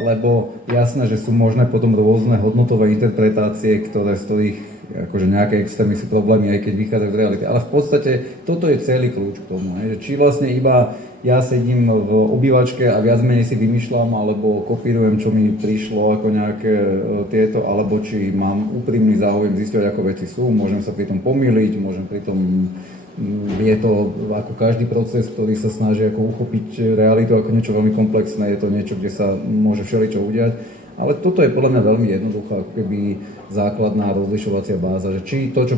lebo jasné, že sú možné potom rôzne hodnotové interpretácie, z ktorých akože nejaké extrémy sú problémy, aj keď vychádzajú z reality. Ale v podstate toto je celý kľúč k tomu, že či vlastne iba ja sedím v obývačke a viac menej si vymýšľam alebo kopírujem, čo mi prišlo ako nejaké tieto, alebo či mám úprimný záujem zistiť, ako veci sú, môžem sa pri tom pomýliť, môžem pri tom, je to ako každý proces, ktorý sa snaží ako uchopiť realitu ako niečo veľmi komplexné, je to niečo, kde sa môže všeličo udiať. Ale toto je podľa mňa veľmi jednoduchá, ako keby základná rozlišovacia báza, že či to, čo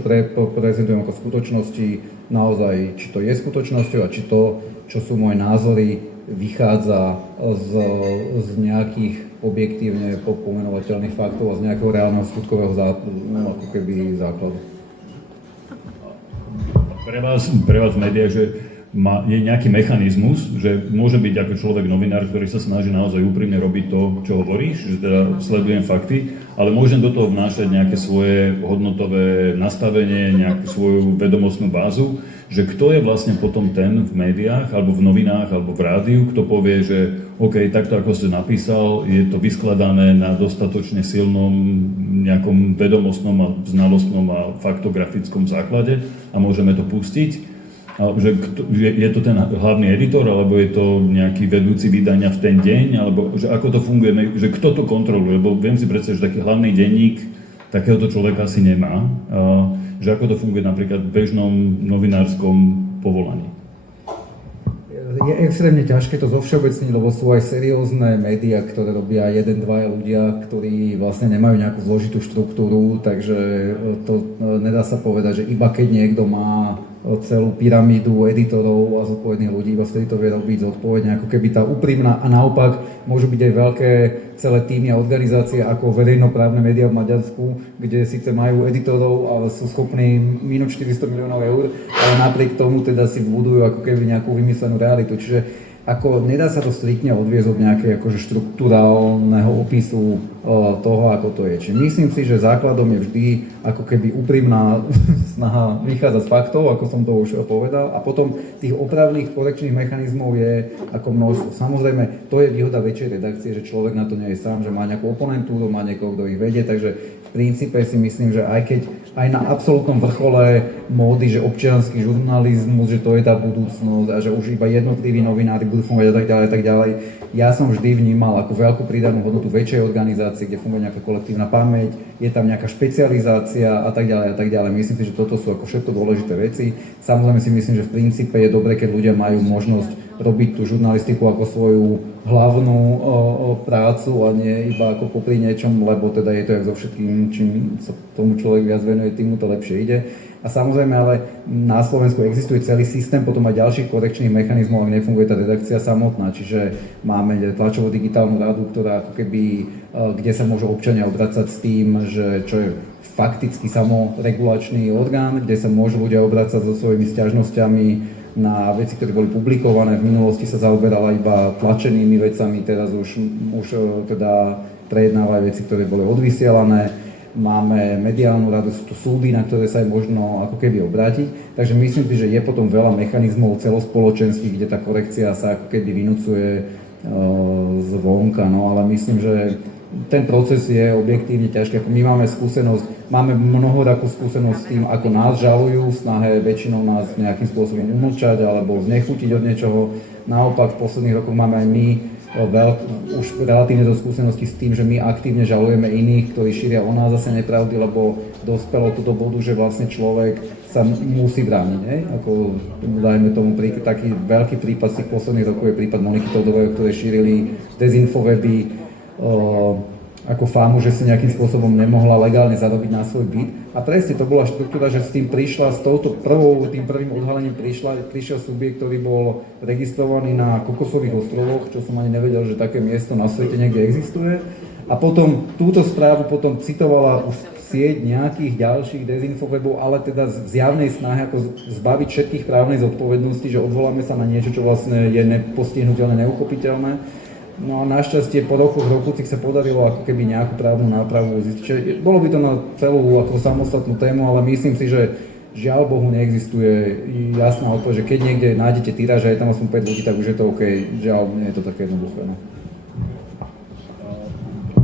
prezentujem ako skutočnosti, naozaj, či to je skutočnosťou a či to, čo sú moje názory, vychádza z nejakých objektívne pomenovateľných faktov a z nejakého reálneho skutkového ako keby základu. Pre vás v médiách, že je nejaký mechanizmus, že môže byť ako človek novinár, ktorý sa snaží naozaj úprimne robiť to, čo hovoríš, že teda sledujem fakty, ale môžem do toho vnášať nejaké svoje hodnotové nastavenie, nejakú svoju vedomostnú bázu, že kto je vlastne potom ten v médiách, alebo v novinách, alebo v rádiu, kto povie, že OK, takto ako ste napísal, je to vyskladané na dostatočne silnom nejakom vedomostnom a znalostnom a faktografickom základe a môžeme to pustiť. Že je to ten hlavný editor, alebo je to nejaký vedúci vydania v ten deň, alebo že ako to funguje, že kto to kontroluje, lebo viem si predstaviť, že taký hlavný denník takéhoto človeka asi nemá, že ako to funguje napríklad v bežnom novinárskom povolaní. Je extrémne ťažké to zovšeobecniť, lebo sú aj seriózne médiá, ktoré robia 1-2 ľudia, ktorí vlastne nemajú nejakú zložitú štruktúru, takže to nedá sa povedať, že iba keď niekto má celú pyramídu editorov a zodpovedných ľudí, iba vtedy to vie robiť zodpovedne, ako keby tá úprimná, a naopak môžu byť aj veľké celé týmy a organizácie ako verejnoprávne médiá v Maďarsku, kde síce majú editorov, ale sú schopní minúť 400 miliónov eur, ale napriek tomu teda si budujú ako keby nejakú vymyslenú realitu. Čiže ako nedá sa to striktne odviesť od nejakého akože štruktúrálneho opisu toho, ako to je. Čiže myslím si, že základom je vždy ako keby úprimná snaha vychádzať z faktov, ako som to už povedal, a potom tých opravných korekčných mechanizmov je ako množstvo. Samozrejme, to je výhoda väčšej redakcie, že človek na to nie je sám, že má nejakú oponentúru, má niekoho, kto ich vedie, takže v princípe si myslím, že aj keď aj na absolútnom vrchole módy, že občiansky žurnalizmus, že to je tá budúcnosť a že už iba jednotliví novinári budú fungovať a tak ďalej. Ja som vždy vnímal ako veľkú pridanú hodnotu väčšej organizácie, kde funguje nejaká kolektívna pamäť, je tam nejaká špecializácia a tak ďalej. Myslím si, že toto sú ako všetko dôležité veci. Samozrejme si myslím, že v princípe je dobré, keď ľudia majú možnosť robiť tú žurnalistiku ako svoju hlavnú prácu a nie iba ako popri niečom, lebo teda je to jak so všetkým, čím sa tomu človek viac venuje, tým mu to lepšie ide. A samozrejme, ale na Slovensku existuje celý systém potom aj ďalších korekčných mechanizmov, ak nefunguje tá redakcia samotná, čiže máme tlačovú digitálnu radu, ktorá ako keby, kde sa môžu občania obracať s tým, že čo je fakticky samoregulačný orgán, kde sa môžu ľudia obracať so svojimi sťažnosťami na veci, ktoré boli publikované. V minulosti sa zaoberala iba tlačenými vecami, teraz už teda prejednávajú veci, ktoré boli odvysielané. Máme mediálnu radu, sú tu súdy, na ktoré sa aj možno ako keby obrátiť. Takže myslím si, že je potom veľa mechanizmov celospoločenských, kde tá korekcia sa ako keby vynúcuje zvonka. No ale myslím, že ten proces je objektívne ťažký. My máme skúsenosť, máme mnohorakú skúsenosť s tým, ako nás žalujú, v snahe väčšinou nás nejakým spôsobom umlčať alebo znechutiť od niečoho. Naopak v posledných rokoch máme aj my už relatívne do skúsenosti s tým, že my aktívne žalujeme iných, ktorí šíria o nás zase nepravdy, lebo dospelo to do bodu, že vlastne človek sa musí brániť. Ako, dajme tomu, taký veľký prípad z tých posledných rokov je prípad Moniky Todovej, ktoré šírili dezinfoweby ako fámu, že si nejakým spôsobom nemohla legálne zarobiť na svoj byt. A presne to bola štruktúra, že s tým prišla, s touto tým prvým odhalením prišiel subjekt, ktorý bol registrovaný na Kokosových ostrovoch, čo som ani nevedel, že také miesto na svete niekde existuje. A potom túto správu potom citovala už sieť nejakých ďalších dezinfowebov, ale teda v zjavnej snahe ako zbaviť všetkých právnej zodpovednosti, že odvoláme sa na niečo, čo vlastne je nepostihnuteľné, neuchopiteľné. No a našťastie po rokoch sa podarilo ako keby nejakú právnu nápravu zistiť. Bolo by to na celú ako samostatnú tému, ale myslím si, že žiaľ Bohu neexistuje jasná odpoveď, že keď niekde nájdete tyráž a je tam aspoň 5 ľudí, tak už je to OK. Žiaľ, nie je to také jednoduché. No.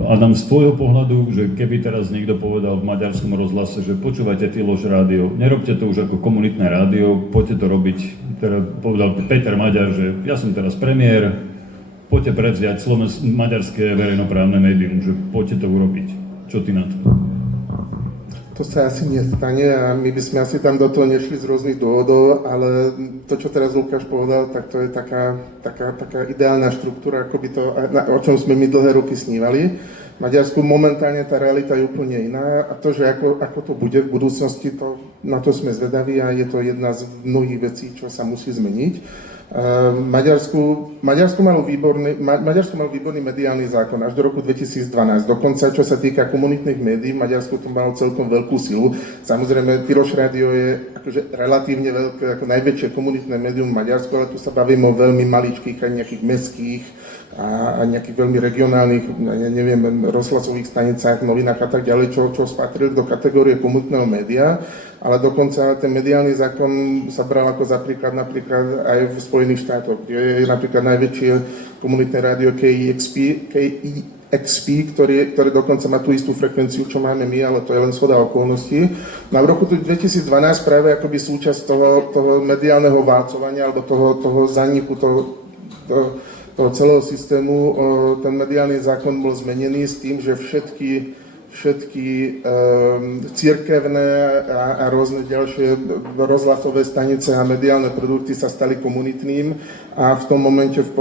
Adam, z tvojho pohľadu, že keby teraz niekto povedal v maďarskom rozhlase, že počúvajte Tiloš rádio, nerobte to už ako komunitné rádio, poďte to robiť, teda povedal Peter Maďar, že ja som teraz premiér, poďte prevziať maďarské verejnoprávne médium, že poďte to urobiť. Čo ty na to? To sa asi nestane a my by sme asi tam do toho nešli z rôznych dôvodov, ale to, čo teraz Lukáš povedal, tak to je taká ideálna štruktúra, ako by to, o čom sme my dlhé roky snívali. V Maďarsku momentálne tá realita je úplne iná a to, že ako to bude v budúcnosti, na to sme zvedaví a je to jedna z mnohých vecí, čo sa musí zmeniť. Maďarsko malo výborný mediálny zákon až do roku 2012. Dokonca, čo sa týka komunitných médií, v Maďarsku to malo celkom veľkú silu. Samozrejme, Tiloš rádio je akože relatívne veľké, ako najväčšie komunitné médium v Maďarsku, ale tu sa bavíme o veľmi maličkých, aj nejakých mestských a nejakých veľmi regionálnych, neviem, rozhlasových stanicách, novinách a tak ďalej, čo spatrili do kategórie komunitného média. Ale dokonca ten mediálny zákon sa bral ako za príklad napríklad aj v Spojených štátoch, kde je napríklad najväčšie komunitné rádio KEXP, ktoré dokonca má tú istú frekvenciu, čo máme my, ale to je len shoda okolností. No a v roku 2012 práve akoby súčasť toho mediálneho válcovania alebo toho zániku, toho celého systému, ten mediálny zákon bol zmenený s tým, že všetky cirkevné a rôzne ďalšie rozhlasové stanice a mediálne produkty sa stali komunitným a v tom momente v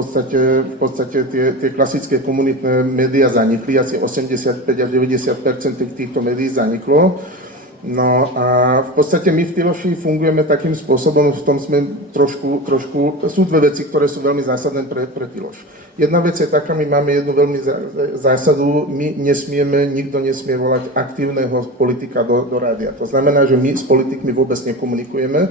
podstate tie klasické komunitné médiá zanikli, asi 85 až 90% týchto médií zaniklo. No a v podstate my v Tyloši fungujeme takým spôsobom, v tom sme trošku, sú dve veci, ktoré sú veľmi zásadné pre Tyloš. Jedna vec je taká, my máme jednu veľmi zásadu, my nikto nesmie volať aktívneho politika do rádia. To znamená, že my s politikmi vôbec nekomunikujeme.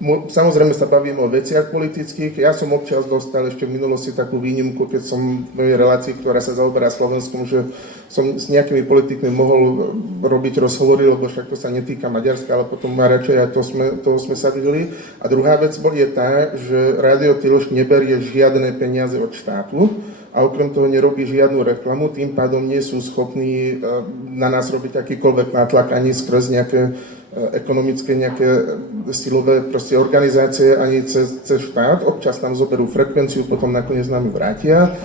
Samozrejme sa bavíme o veciach politických. Ja som občas dostal ešte v minulosti takú výnimku, keď som v mojej relácii, ktorá sa zaoberá Slovenskom, že som s nejakými politikmi mohol robiť rozhovory, lebo však to sa netýka Maďarska, ale potom radšej aj toho sme sa vyhli. A druhá vec je tá, že Rádio Tyloš neberie žiadne peniaze od štátu a okrem toho nerobí žiadnu reklamu, tým pádom nie sú schopní na nás robiť akýkoľvek nátlak ani skrz nejaké ekonomické nejaké silové organizácie ani cez štát. Občas nám zoberú frekvenciu, potom nakoniec nám ju vrátia.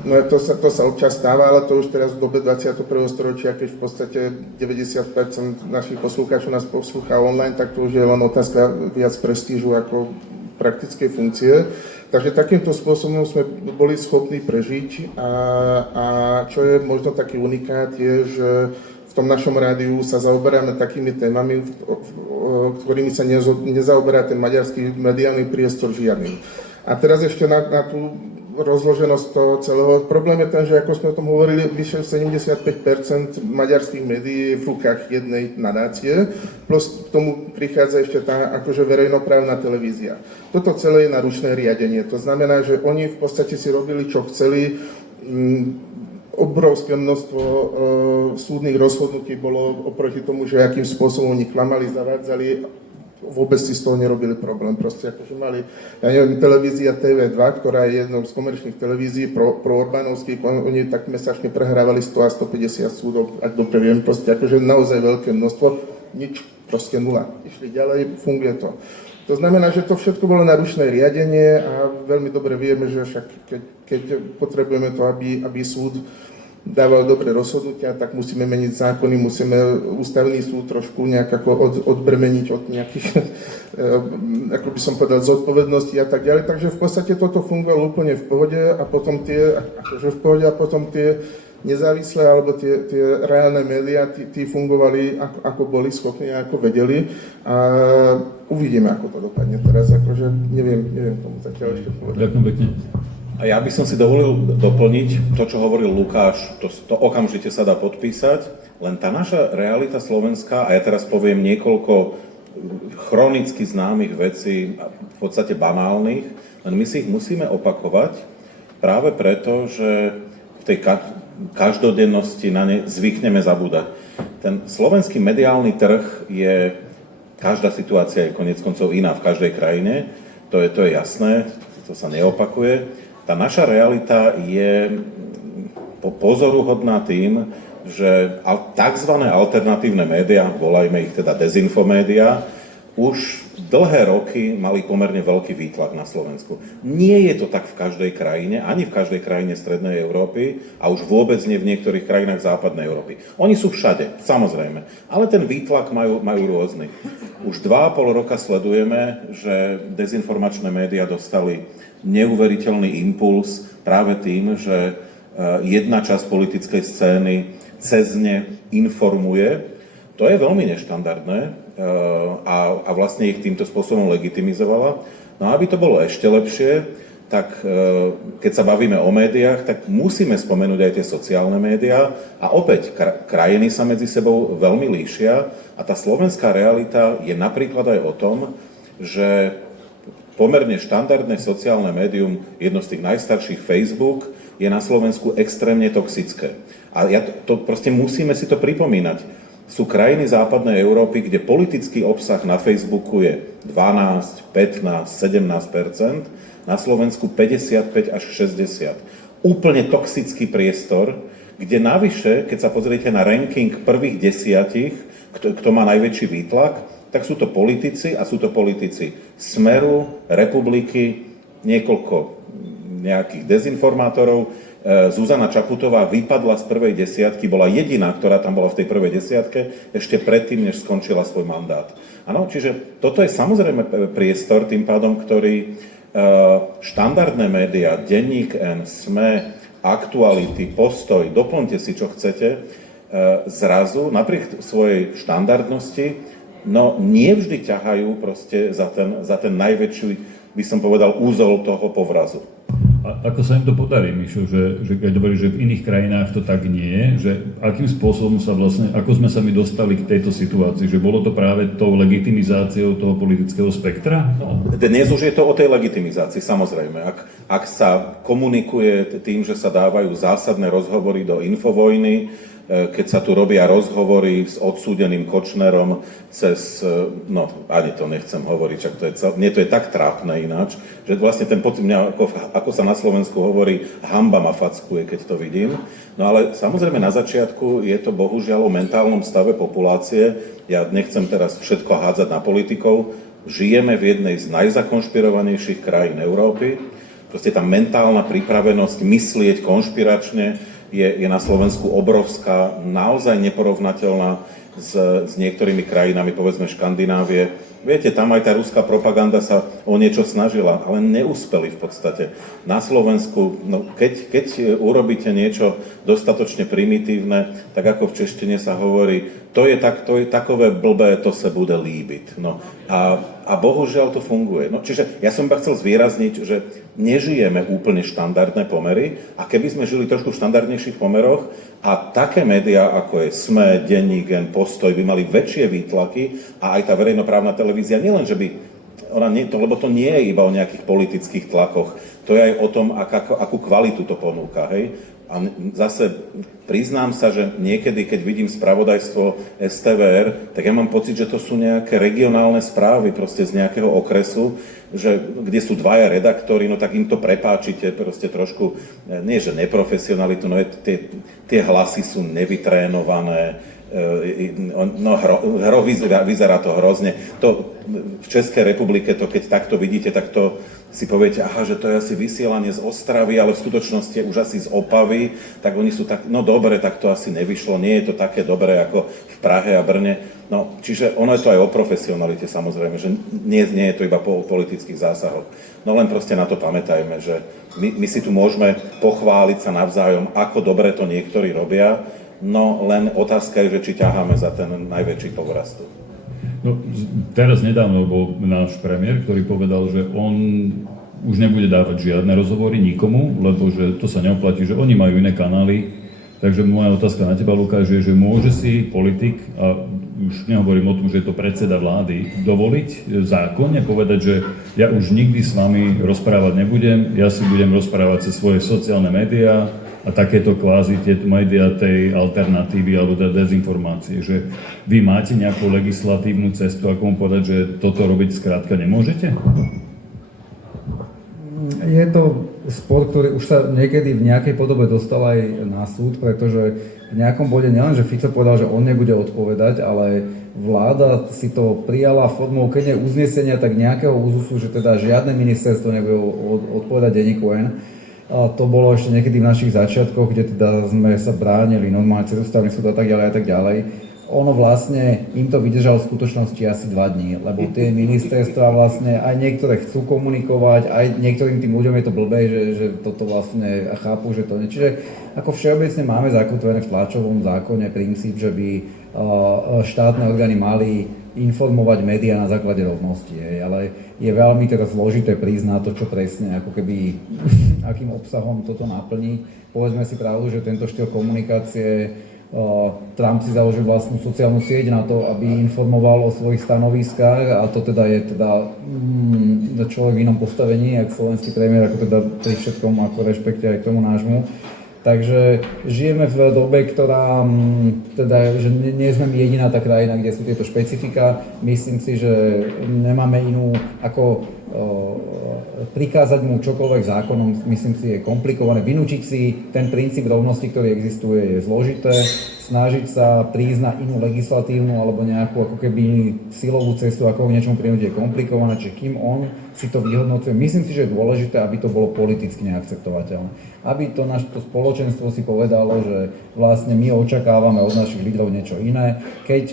No to sa občas stáva, ale to už teraz v dobe 21. storočia, keď v podstate 90% našich poslucháčov nás poslúcha online, tak to už je len otázka viac prestížu ako praktickej funkcie. Takže takýmto spôsobom sme boli schopní prežiť a čo je možno taký unikát je, že v tom našom rádiu sa zaoberáme takými témami, ktorými sa nezaoberá ten maďarský mediálny priestor žiadny. A teraz ešte na tú rozloženosť toho celého. Problém je ten, že ako sme o tom hovorili, vyše 75% maďarských médií je v rukách jednej nadácie, plus k tomu prichádza ešte tá akože verejnoprávna televízia. Toto celé je na ručné riadenie. To znamená, že oni v podstate si robili, čo chceli. Obrovské množstvo súdnych rozhodnutí bolo oproti tomu, že akým spôsobom oni klamali, zavádzali, vôbec si z toho nerobili problém. Proste akože mali, ja neviem, televízia TV2, ktorá je jednou z komerčných televízií pro Orbánovských, oni tak mesačne prehrávali 100 a 150 súdov, ak dobre viem, proste akože naozaj veľké množstvo, nič, proste nula. Išli ďalej, funguje to. To znamená, že to všetko bolo na ručné riadenie a veľmi dobre vieme, že však keď potrebujeme to, aby súd dával dobré rozhodnutia, tak musíme meniť zákony, musíme ústavný súd trošku nejak ako odbremeniť od nejakých, ako by som povedal, zodpovedností a tak ďalej. Takže v podstate toto fungovalo úplne v pohode a potom tie nezávislé alebo tie reálne médiá, tí fungovali ako boli schopní a ako vedeli a uvidíme, ako to dopadne teraz, akože neviem tomu zatiaľ ešte povedať. Ďakujem pekne. A ja by som si dovolil doplniť to, čo hovoril Lukáš, to okamžite sa dá podpísať, len tá naša realita slovenská, a ja teraz poviem niekoľko chronicky známych vecí, v podstate banálnych, len my si ich musíme opakovať práve preto, že v tej každodennosti na ne zvykneme zabúdať. Ten slovenský mediálny trh je, každá situácia je koniec koncov iná v každej krajine, to je jasné, to sa neopakuje. Tá naša realita je pozoruhodná tým, že tzv. Alternatívne médiá, volajme ich teda dezinfomédia, už dlhé roky mali pomerne veľký výtlak na Slovensku. Nie je to tak v každej krajine, ani v každej krajine Strednej Európy a už vôbec nie v niektorých krajinách Západnej Európy. Oni sú všade, samozrejme, ale ten výtlak majú rôzny. Už 2,5 roka sledujeme, že dezinformačné médiá dostali neuveriteľný impuls práve tým, že jedna časť politickej scény cez ne informuje. To je veľmi neštandardné a vlastne ich týmto spôsobom legitimizovala. No a aby to bolo ešte lepšie, tak keď sa bavíme o médiách, tak musíme spomenúť aj tie sociálne médiá a opäť krajiny sa medzi sebou veľmi líšia a tá slovenská realita je napríklad aj o tom, že pomerne štandardné sociálne médium, jedno z tých najstarších, Facebook, je na Slovensku extrémne toxické. A proste musíme si to pripomínať. Sú krajiny západnej Európy, kde politický obsah na Facebooku je 12, 15, 17%, na Slovensku 55 až 60. Úplne toxický priestor, kde navyše, keď sa pozriete na ranking prvých 10, kto má najväčší výtlak, tak sú to politici a sú to politici Smeru, Republiky, niekoľko nejakých dezinformátorov. Zuzana Čaputová vypadla z prvej 10, bola jediná, ktorá tam bola v tej prvej 10, ešte predtým, než skončila svoj mandát. Áno, čiže toto je samozrejme priestor tým pádom, ktorý štandardné médiá, Denník N, SME, Aktuality, Postoj, doplňte si, čo chcete, zrazu, napriek svojej štandardnosti, no nie vždy ťahajú proste za ten najväčší, by som povedal, úzol toho povrazu. A ako sa im to podarí, Mišo, že keď hovoríš, že v iných krajinách to tak nie je, že akým spôsobom sa vlastne, ako sme sa my dostali k tejto situácii, že bolo to práve tou legitimizáciou toho politického spektra? No. Dnes už je to o tej legitimizácii, samozrejme. Ak sa komunikuje tým, že sa dávajú zásadné rozhovory do Infovojny, keď sa tu robia rozhovory s odsúdeným Kočnerom cez, no ani to nechcem hovoriť, čak mne to je tak trápne ináč, že vlastne ten pocit mňa, ako sa na Slovensku hovorí, hanba ma fackuje, keď to vidím. No ale samozrejme na začiatku je to bohužiaľ o mentálnom stave populácie. Ja nechcem teraz všetko hádzať na politikov. Žijeme v jednej z najzakonšpirovanejších krajín Európy. Proste tá mentálna pripravenosť myslieť konšpiračne je na Slovensku obrovská, naozaj neporovnateľná s niektorými krajinami, povedzme Škandinávie. Viete, tam aj tá ruská propaganda sa o niečo snažila, ale neúspeli v podstate. Na Slovensku, no, keď urobíte niečo dostatočne primitívne, tak ako v češtine sa hovorí, to je takové blbé, to sa bude líbiť. No, a bohužiaľ to funguje. No, čiže ja som iba chcel zvýrazniť, že nežijeme úplne štandardné pomery a keby sme žili trošku v štandardnejších pomeroch a také médiá, ako je SME, Denník N, Postoj, by mali väčšie výtlaky a aj tá verejnoprávna televízia, nielen, že by lebo to nie je iba o nejakých politických tlakoch, to je aj o tom, akú kvalitu to ponúka, hej. A zase priznám sa, že niekedy, keď vidím spravodajstvo STVR, tak ja mám pocit, že to sú nejaké regionálne správy proste z nejakého okresu, kde sú dvaja redaktori, no tak im to prepáčite, proste trošku, nie že neprofesionalitu, no tie hlasy sú nevytrénované, no vyzerá to hrozne. To v Českej republike, to keď takto vidíte, tak to si poviete, aha, že to je asi vysielanie z Ostravy, ale v skutočnosti je už asi z Opavy, tak oni sú tak, no dobre, tak to asi nevyšlo, nie je to také dobré ako v Prahe a Brne. No, čiže ono je to aj o profesionalite samozrejme, že nie je to iba po politických zásahoch. No len proste na to pamätajme, že my si tu môžeme pochváliť sa navzájom, ako dobre to niektorí robia, no len otázka je, že či ťaháme za ten najväčší povraz tu. No, teraz nedávno bol náš premiér, ktorý povedal, že on už nebude dávať žiadne rozhovory nikomu, lebo že to sa neoplatí, že oni majú iné kanály. Takže moja otázka na teba, Lukáš, je, že môže si politik, a už nehovorím o tom, že je to predseda vlády, dovoliť zákonne povedať, že ja už nikdy s vami rozprávať nebudem, ja si budem rozprávať cez svoje sociálne médiá, a takéto kvázi tieto médiá tej alternatívy alebo tej dezinformácie, že vy máte nejakú legislatívnu cestu, ako mu povedať, že toto robiť skrátka nemôžete? Je to spor, ktorý už sa niekedy v nejakej podobe dostal aj na súd, pretože v nejakom bode nielen, že Fico povedal, že on nebude odpovedať, ale vláda si to prijala formou, keď nie uznesenia, tak nejakého úzusu, že teda žiadne ministerstvo nebude odpovedať denníku N. A to bolo ešte niekedy v našich začiatkoch, kde teda sme sa bránili normálne cez ústavný súd a tak ďalej a tak ďalej. Ono vlastne, im to vydržalo v skutočnosti asi 2 dní, lebo tie ministerstvá vlastne aj niektoré chcú komunikovať, aj niektorým tým ľuďom je to blbé, že toto vlastne chápu, že to nie. Čiže ako všeobecne máme zakotvené v tlačovom zákone princíp, že by štátne orgány mali informovať médiá na základe rovnosti, ale je veľmi teraz zložité prísť na to, čo presne, ako keby, akým obsahom toto naplní. Povedzme si pravdu, že tento štýl komunikácie Trump si založil vlastnú sociálnu sieť na to, aby informoval o svojich stanoviskách a to teda je človek v inom postavení, ako slovenský premiér, ako teda pri všetkom ako rešpekte aj k tomu nášmu. Takže žijeme v dobe, ktorá, teda, že nie sme my jediná tá krajina, kde sú tieto špecifika. Myslím si, že nemáme inú, ako prikázať mu čokoľvek zákonom, myslím si, je komplikované. Vynúčiť si ten princíp rovnosti, ktorý existuje, je zložité. Snažiť sa prísť na inú legislatívnu alebo nejakú ako keby silovú cestu, ako k niečomu prinútiť, je komplikované. Čiže kým on si to vyhodnocuje, myslím si, že je dôležité, aby to bolo politicky neakceptovateľné. Aby to naše spoločenstvo si povedalo, že vlastne my očakávame od našich lídrov niečo iné. Keď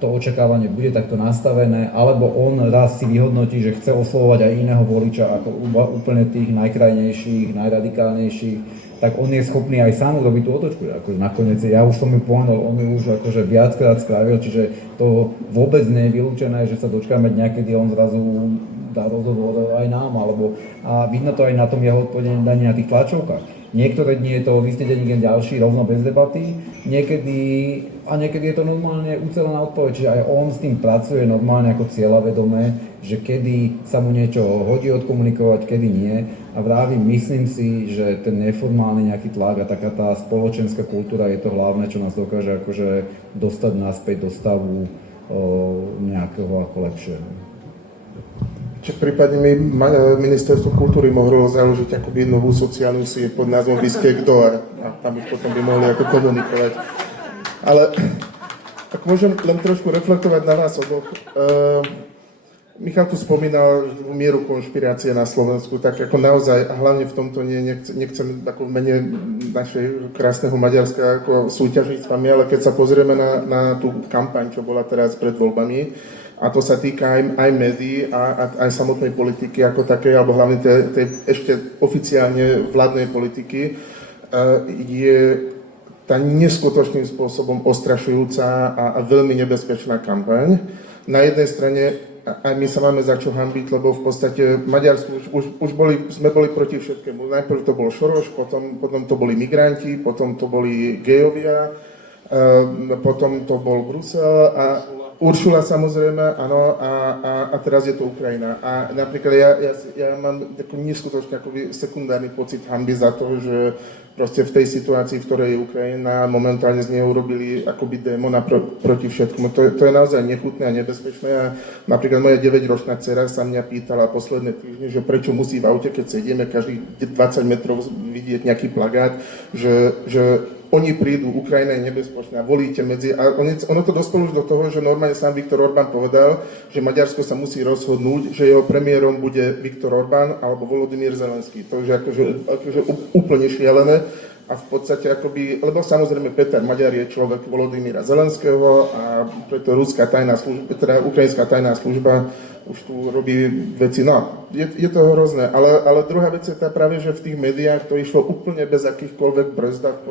to očakávanie bude takto nastavené, alebo on raz si vyhodnotí, že chce oslovovať aj iného voliča ako úplne tých najkrajnejších, najradikálnejších, tak on je schopný aj sám urobiť tú otočku. Akože nakoniec, ja už som ju pohnul, on ju už akože viackrát spravil, čiže to vôbec nie je vylúčené, že sa dočkáme niekedy on zrazu dá rozhovor aj nám, alebo a vidno to aj na tom jeho odpovedaní na tých tlačovkách. Niektoré dni je to vysne deň ďalší rovno bez debaty, niekedy je to normálne ucelená odpoveď, čiže aj on s tým pracuje normálne ako cieľavedomé, že kedy sa mu niečo hodí odkomunikovať, kedy nie. A vravím, myslím si, že ten neformálny nejaký tlak a taká tá spoločenská kultúra je to hlavné, čo nás dokáže akože dostať naspäť do stavu nejakého ako lepšieho. Čiže prípadne mi ministerstvo kultúry mohlo založiť akoby novú sociálnu sieť pod názvom Viskek Door a tam už potom by mohli ako komunikovať. Ale tak môžem len trošku reflektovať na vás oboch. Michal tu spomínal mieru konšpirácie na Slovensku, tak ako naozaj, a hlavne v tomto nechcem ako v mene našej krásneho Maďarska ako súťažiť s vami, ale keď sa pozrieme na tú kampaň, čo bola teraz pred voľbami, a to sa týka aj médií a aj samotnej politiky ako takej, alebo hlavne tej ešte oficiálne vládnej politiky, je tá neskutočným spôsobom ostrašujúca a veľmi nebezpečná kampaň. Na jednej strane aj my sa máme za čo hanbiť, lebo v podstate v Maďarsku sme boli proti všetkému. Najprv to bol Šoroš, potom to boli migranti, potom to boli gejovia, potom to bol Brusel a Uršula samozrejme, áno, a teraz je to Ukrajina. A napríklad ja mám taký neskutočne akoby sekundárny pocit hanby za to, že proste v tej situácii, v ktorej je Ukrajina, momentálne z neho urobili akoby démona proti všetkomu. To je naozaj nechutné a nebezpečné. A napríklad moja 9-ročná dcera sa mňa pýtala posledné týždne, že prečo musí v aute, keď sedíme každých 20 metrov vidieť nejaký plagát, že oni prídu, Ukrajina je nebezpečná, volíte medzi... A ono to dospelo už do toho, že normálne sám Viktor Orbán povedal, že Maďarsko sa musí rozhodnúť, že jeho premiérom bude Viktor Orbán alebo Volodymyr Zelenský. To je akože úplne šialené. A v podstate akoby, lebo samozrejme Peter Maďar je človek Volodymyra Zelenského a preto ruská tajná služba, teda ukrajinská tajná služba už tu robí veci, no, je to hrozné, ale druhá vec je tá práve, že v tých médiách to išlo úplne bez akýchkoľvek brzd a v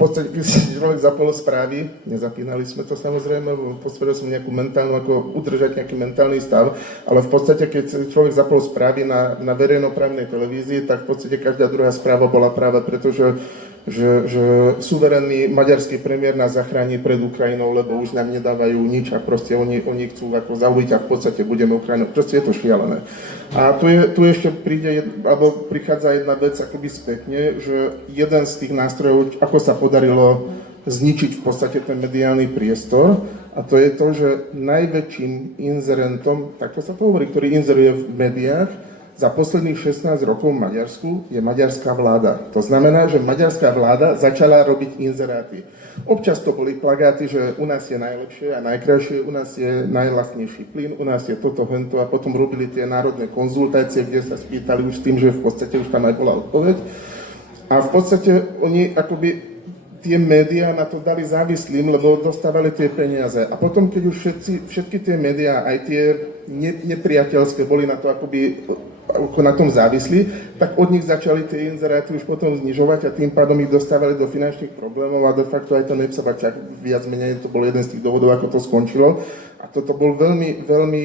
podstate, keď si človek zapol správy, nezapínali sme to samozrejme, posvedol som nejakú mentálnu, ako udržať nejaký mentálny stav, ale v podstate, keď človek zapol správy na verejnoprávnej televízii, tak v podstate každá druhá správa bola práve preto, že suverénny maďarský premiér nás zachráni pred Ukrajinou, lebo už nám nedávajú nič a proste oni chcú ako zaujiť a v podstate budeme Ukrajinou. Proste je to šialené. A tu ešte prichádza jedna vec akoby spätne, že jeden z tých nástrojov, ako sa podarilo zničiť v podstate ten mediálny priestor, a to je to, že najväčším inzerentom, takto sa to hovorí, ktorý inzeruje v médiách, za posledných 16 rokov v Maďarsku je maďarská vláda. To znamená, že maďarská vláda začala robiť inzeráty. Občas to boli plagáty, že u nás je najlepšie a najkrajšie, u nás je najlacnejší plyn, u nás je toto, hento a potom robili tie národné konzultácie, kde sa spýtali už tým, že v podstate už tam aj bola odpoveď. A v podstate oni akoby tie médiá na to dali závislým, lebo dostávali tie peniaze. A potom, keď už všetky tie médiá, aj tie nepriateľské, boli na to akoby ako na tom závislí, tak od nich začali tie inzeráty už potom znižovať a tým pádom ich dostávali do finančných problémov a de facto aj ten Nepsabaťák viac menej, to bol jeden z tých dôvodov, ako to skončilo. A toto bol veľmi, veľmi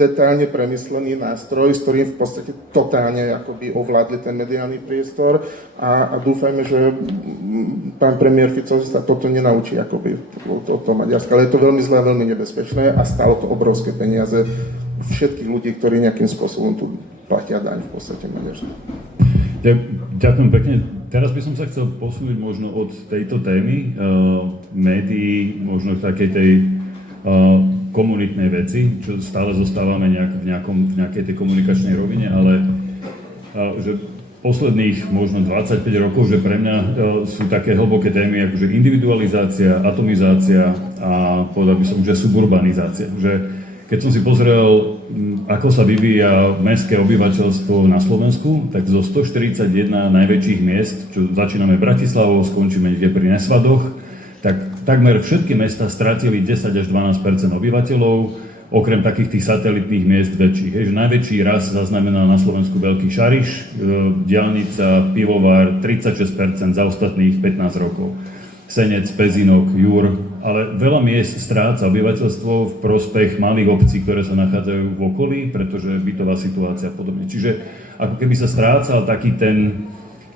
detailne premyslený nástroj, s ktorým v podstate totálne akoby ovládli ten mediálny priestor a dúfajme, že pán premiér Fico sa toto nenaučí akoby to Maďarska, ale je to veľmi zlé a veľmi nebezpečné a stálo to obrovské peniaze všetkých ľudí, ktorí nejakým spôsobom tu platia daň v podstate Maďarsku. Ďakujem pekne. Teraz by som sa chcel posunúť možno od tejto témy médií, možno k takej tej komunitnej veci, čo stále zostávame v nejakej tej komunikačnej rovine, ale že posledných možno 25 rokov, že pre mňa sú také hlboké témy, akože individualizácia, atomizácia a povedal by som, že suburbanizácia. Že keď som si pozrel, ako sa vyvíja mestské obyvateľstvo na Slovensku, tak zo 141 najväčších miest, čo začíname Bratislavou, skončíme niekde pri Nesvadoch, tak takmer všetky mesta stratili 10 až 12% obyvateľov, okrem takých tých satelitných miest väčších. Hej, že najväčší rast zaznamenal na Slovensku Veľký Šariš, diaľnica, pivovar 36% za ostatných 15 rokov. Senec, Pezinok, Jur, ale veľa miest stráca obyvateľstvo v prospech malých obcí, ktoré sa nachádzajú v okolí, pretože bytová situácia a podobne. Čiže ako keby sa strácal taký ten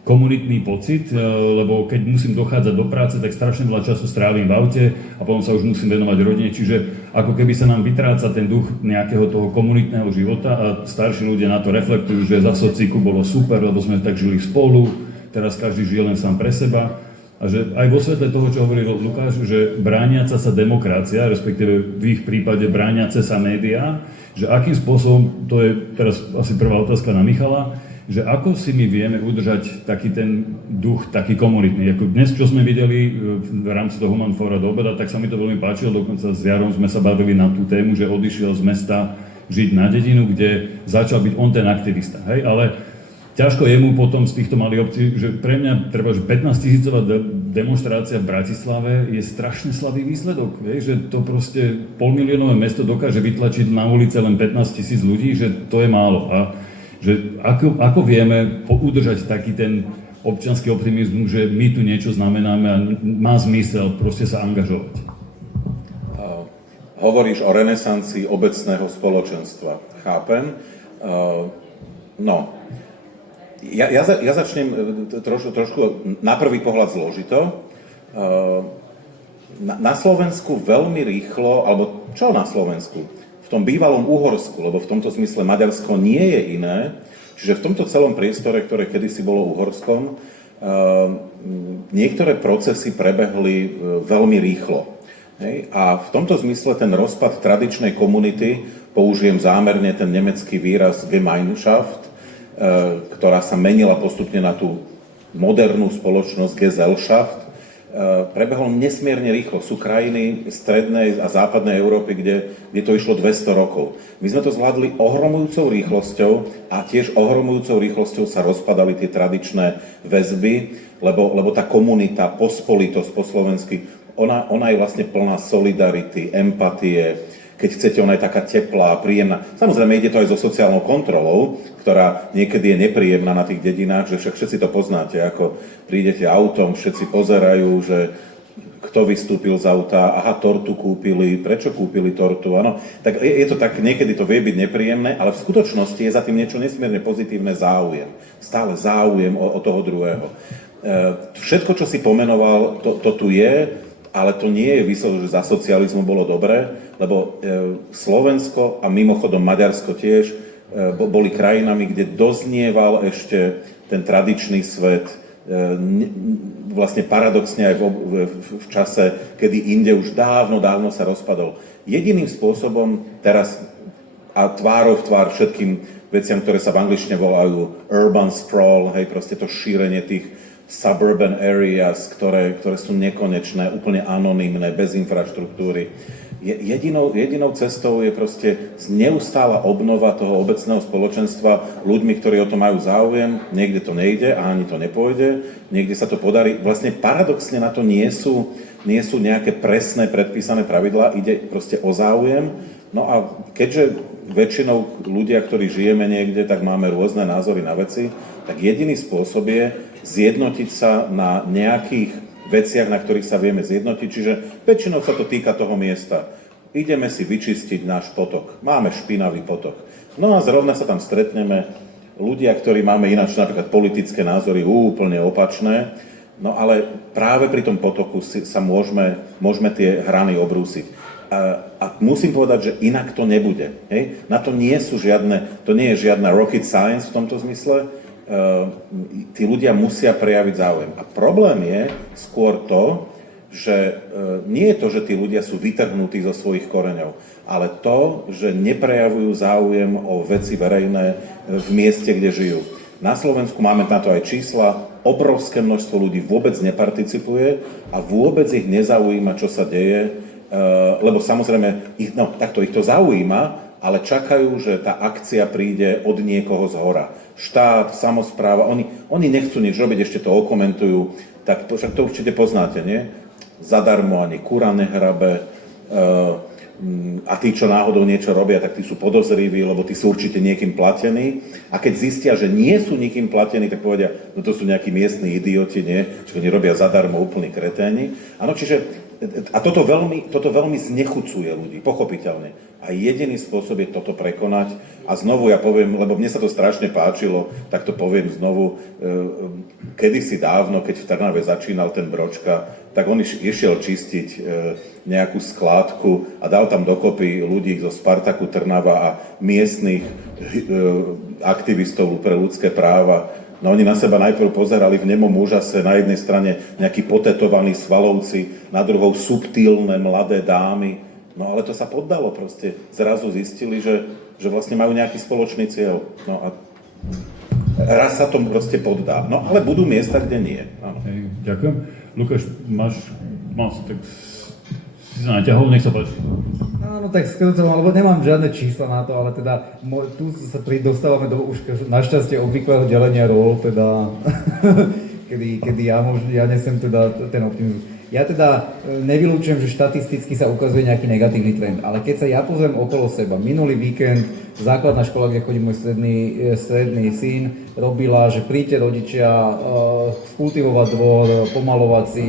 komunitný pocit, lebo keď musím dochádzať do práce, tak strašne veľa času strávim v aute a potom sa už musím venovať rodine, čiže ako keby sa nám vytráca ten duch nejakého toho komunitného života a starší ľudia na to reflektujú, že za sociku bolo super, lebo sme tak žili spolu, teraz každý žije len sám pre seba a že aj vo svetle toho, čo hovoril Lukáš, že brániaca sa demokracia, respektíve v ich prípade brániace sa médiá, že akým spôsobom, to je teraz asi prvá otázka na Michala, že ako si my vieme udržať taký ten duch, taký komunitný. Ako dnes, čo sme videli v rámci toho Human Fora do obeda, tak sa mi to veľmi páčilo, dokonca s Jarom sme sa bavili na tú tému, že odišiel z mesta žiť na dedinu, kde začal byť on ten aktivista. Hej? Ale ťažko jemu potom z týchto malých obcí, že pre mňa treba, že 15 000 demonštrácia v Bratislave je strašne slabý výsledok. Hej? Že to proste 500 000 mesto dokáže vytlačiť na ulice len 15 000 ľudí, že to je málo. A že ako vieme udržať taký ten občiansky optimizmus, že my tu niečo znamenáme a má zmysel proste sa angažovať. Hovoríš o renesancii obecného spoločenstva. Chápem. Ja začnem trošku na prvý pohľad zložito. Na Slovensku veľmi rýchlo, alebo čo na Slovensku? V tom bývalom Uhorsku, lebo v tomto zmysle Maďarsko nie je iné, čiže v tomto celom priestore, ktoré kedysi bolo Uhorskom, niektoré procesy prebehli veľmi rýchlo. Hej? A v tomto zmysle ten rozpad tradičnej komunity, použijem zámerne ten nemecký výraz Gemeinschaft, ktorá sa menila postupne na tú modernú spoločnosť Gesellschaft, prebehol nesmierne rýchlo. Sú krajiny strednej a západnej Európy, kde to išlo 200 rokov. My sme to zvládli ohromujúcou rýchlosťou a tiež ohromujúcou rýchlosťou sa rozpadali tie tradičné väzby, lebo tá komunita, pospolitosť po slovensky, ona je vlastne plná solidarity, empatie, keď chcete, ona je taká teplá, príjemná. Samozrejme, ide to aj so sociálnou kontrolou, ktorá niekedy je nepríjemná na tých dedinách, že však všetci to poznáte, ako prídete autom, všetci pozerajú, že kto vystúpil z auta, aha, tortu kúpili, prečo kúpili tortu, áno. Tak je to tak, niekedy to vie byť nepríjemné, ale v skutočnosti je za tým niečo nesmierne pozitívne záujem. Stále záujem o toho druhého. Všetko, čo si pomenoval, to tu je, ale to nie je výsledok, že za socializmu bolo dobré, lebo Slovensko a mimochodom Maďarsko tiež boli krajinami, kde doznieval ešte ten tradičný svet, vlastne paradoxne aj v čase, kedy inde už dávno sa rozpadol. Jediným spôsobom teraz a tvárou v tvár všetkým veciam, ktoré sa v angličtine volajú urban sprawl, hej, proste to šírenie tých suburban areas, ktoré sú nekonečné, úplne anonymné, bez infraštruktúry. Jedinou cestou je proste neustála obnova toho obecného spoločenstva ľuďmi, ktorí o to majú záujem. Niekde to nejde a ani to nepôjde, niekde sa to podarí. Vlastne paradoxne na to nie sú nejaké presné predpísané pravidlá, ide proste o záujem. No a keďže väčšinou ľudia, ktorí žijeme niekde, tak máme rôzne názory na veci, tak jediný spôsob je zjednotiť sa na nejakých veciach, na ktorých sa vieme zjednotiť, čiže väčšinou sa to týka toho miesta. Ideme si vyčistiť náš potok. Máme špinavý potok. No a zrovna sa tam stretneme ľudia, ktorí máme ináč napríklad politické názory úplne opačné, no ale práve pri tom potoku sa môžeme tie hrany obrúsiť. A musím povedať, že inak to nebude. Hej? Na to nie je žiadna rocket science v tomto zmysle. Tí ľudia musia prejaviť záujem. A problém je skôr to, že nie je to, že tí ľudia sú vytrhnutí zo svojich koreňov, ale to, že neprejavujú záujem o veci verejné v mieste, kde žijú. Na Slovensku máme na to aj čísla, obrovské množstvo ľudí vôbec neparticipuje a vôbec ich nezaujíma, čo sa deje, lebo samozrejme ich to zaujíma, ale čakajú, že tá akcia príde od niekoho zhora. Štát, samospráva, oni nechcú nič robiť, ešte to okomentujú, tak však to určite poznáte, nie? zadarmo ani kura nehrabe, a tí, čo náhodou niečo robia, tak tí sú podozriví, lebo tí sú určite niekým platení. A keď zistia, že nie sú nikým platení, tak povedia, no to sú nejakí miestni idioti, nie? Čo oni robia zadarmo, úplní kreténi. Áno, čiže a toto veľmi znechucuje ľudí, pochopiteľne. A jediný spôsob je toto prekonať. A znovu ja poviem, lebo mne sa to strašne páčilo, tak to poviem znovu. Kedysi dávno, keď v Trnave začínal ten Bročka, tak on išiel čistiť nejakú skládku a dal tam dokopy ľudí zo Spartaku Trnava a miestnych aktivistov pre ľudské práva. No oni na seba najprv pozerali v nemom úžase, na jednej strane nejakí potetovaní svalovci, na druhou subtilné mladé dámy. No ale to sa poddalo proste. Zrazu zistili, že vlastne majú nejaký spoločný cieľ. No a raz sa to proste poddá. No ale budú miesta, kde nie. Áno. Ďakujem. Lukáš, mal si tak si sa naťahol, nech sa páči. Áno, tak skúsim, lebo nemám žiadne čísla na to, ale teda tu sa dostávame do už našťastie obvyklého delenia rôl, teda kedy ja nesem teda ten optimizmus. Ja teda nevylúčujem, že štatisticky sa ukazuje nejaký negatívny trend, ale keď sa ja pozriem okolo seba, minulý víkend základná škola, kde chodí môj stredný syn, robila, že príďte rodičia skultivovať dvor, pomalovať si,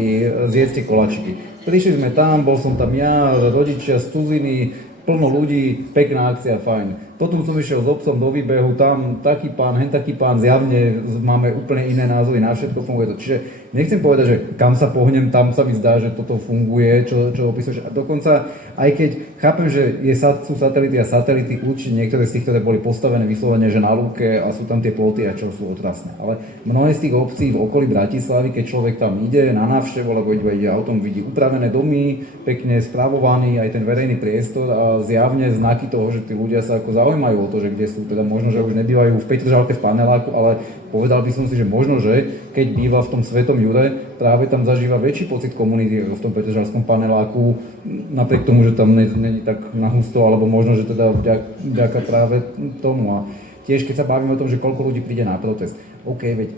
zjedzte koláčiky. Prišli sme tam, bol som tam ja, rodičia z cudziny, plno ľudí, pekná akcia, fajn. Potom som išiel s obsom do výbehu, tam taký pán, hen taký pán, zjavne máme úplne iné názory na všetko, funguje to. Čiže nechcem povedať, že kam sa pohnem, tam sa mi zdá, že toto funguje, čo opisuješ. A dokonca, aj keď chápem, že sú satelity a satelity, určite niektoré z tých, ktoré boli postavené vyslovene, že na lúke a sú tam tie ploty a čo sú otrasné. Ale mnohé z tých obcí v okolí Bratislavy, keď človek tam ide na návštevu, alebo ide autom, vidí upravené domy, pekne spravovaný aj ten verejný priestor a zjavne znaky toho, že tí ľudia sa ako zaujímajú o to, že kde sú, teda možno, že už nebývajú v Petržalke v paneláku, ale povedal by som si, že možno, že keď býva v tom Svetom Jure, práve tam zažíva väčší pocit komunity v tom Petržalskom paneláku, napriek tomu, že tam není tak nahusto, alebo možno, že teda vďaka práve tomu. A tiež, keď sa bavíme o tom, že koľko ľudí príde na protest, OK, veď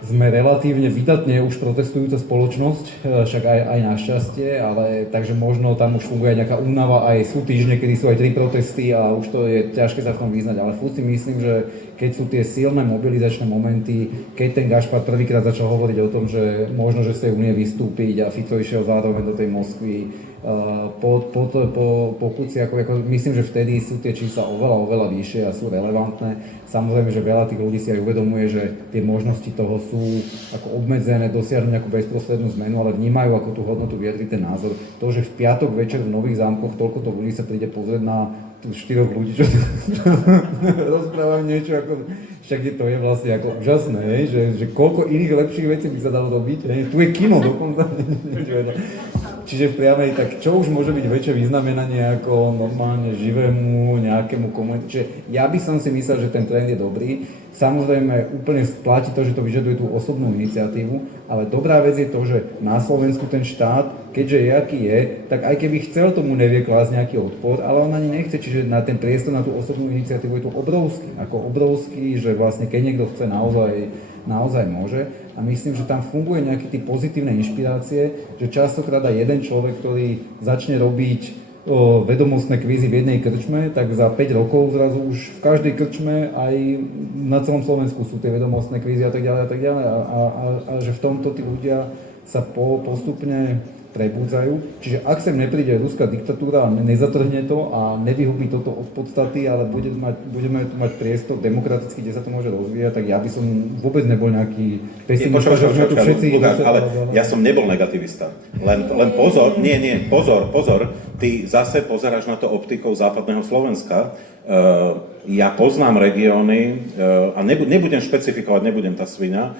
sme relatívne vydatne už protestujúca spoločnosť, však aj našťastie, ale takže možno tam už funguje nejaká únava, aj sú týždne, kedy sú aj 3 protesty a už to je ťažké sa v tom vyznať, ale furt si myslím, že keď sú tie silné mobilizačné momenty, keď ten Gašpar prvýkrát začal hovoriť o tom, že možno, že z tej únie vystúpiť a Fico išiel zároveň do tej Moskvy, po Kuciakovi, myslím, že vtedy sú tie čísla oveľa vyššie a sú relevantné. Samozrejme, že veľa tých ľudí si aj uvedomuje, že tie možnosti toho sú ako obmedzené, dosiahnuť nejakú bezprostrednú zmenu, ale vnímajú ako tú hodnotu vyjadriť ten názor. To, že v piatok večer v Nových Zámkoch toľko ľudí sa príde pozrieť na tu 4 ľudí, čo rozprávajú niečo, ako, však to je vlastne ako úžasné, že koľko iných lepších vecí by sa dalo robiť, tu je kino dokonca. Čiže v priamej, tak čo už môže byť väčšie vyznamenanie ako normálne živému nejakému komunitu. Čiže ja by som si myslel, že ten trend je dobrý. Samozrejme úplne platí to, že to vyžaduje tú osobnú iniciatívu, ale dobrá vec je to, že na Slovensku ten štát, keďže je aký je, tak aj keby chcel, tomu nevie klásť nejaký odpor, ale on ani nechce, čiže na ten priestor, na tú osobnú iniciatívu je tu obrovský, že vlastne keď niekto chce, naozaj môže. A myslím, že tam funguje nejaké tie pozitívne inšpirácie, že častokrát aj jeden človek, ktorý začne robiť vedomostné kvízy v jednej krčme, tak za 5 rokov zrazu už v každej krčme aj na celom Slovensku sú tie vedomostné kvízy a tak ďalej a že v tomto tí ľudia sa postupne prebudzajú. Čiže ak sem nepríde ruská diktatúra a nezatrhne to a nevyhubí toto od podstaty, ale budeme tu mať priestor demokraticky, kde sa to môže rozvíjať, tak ja by som vôbec nebol nejaký pesimista, že sme tu všetci... Ale ja som nebol negativista. Len pozor, pozor, ty zase pozeráš na to optikou západného Slovenska. Ja poznám regióny, a nebudem špecifikovať, nebudem tá sviňa,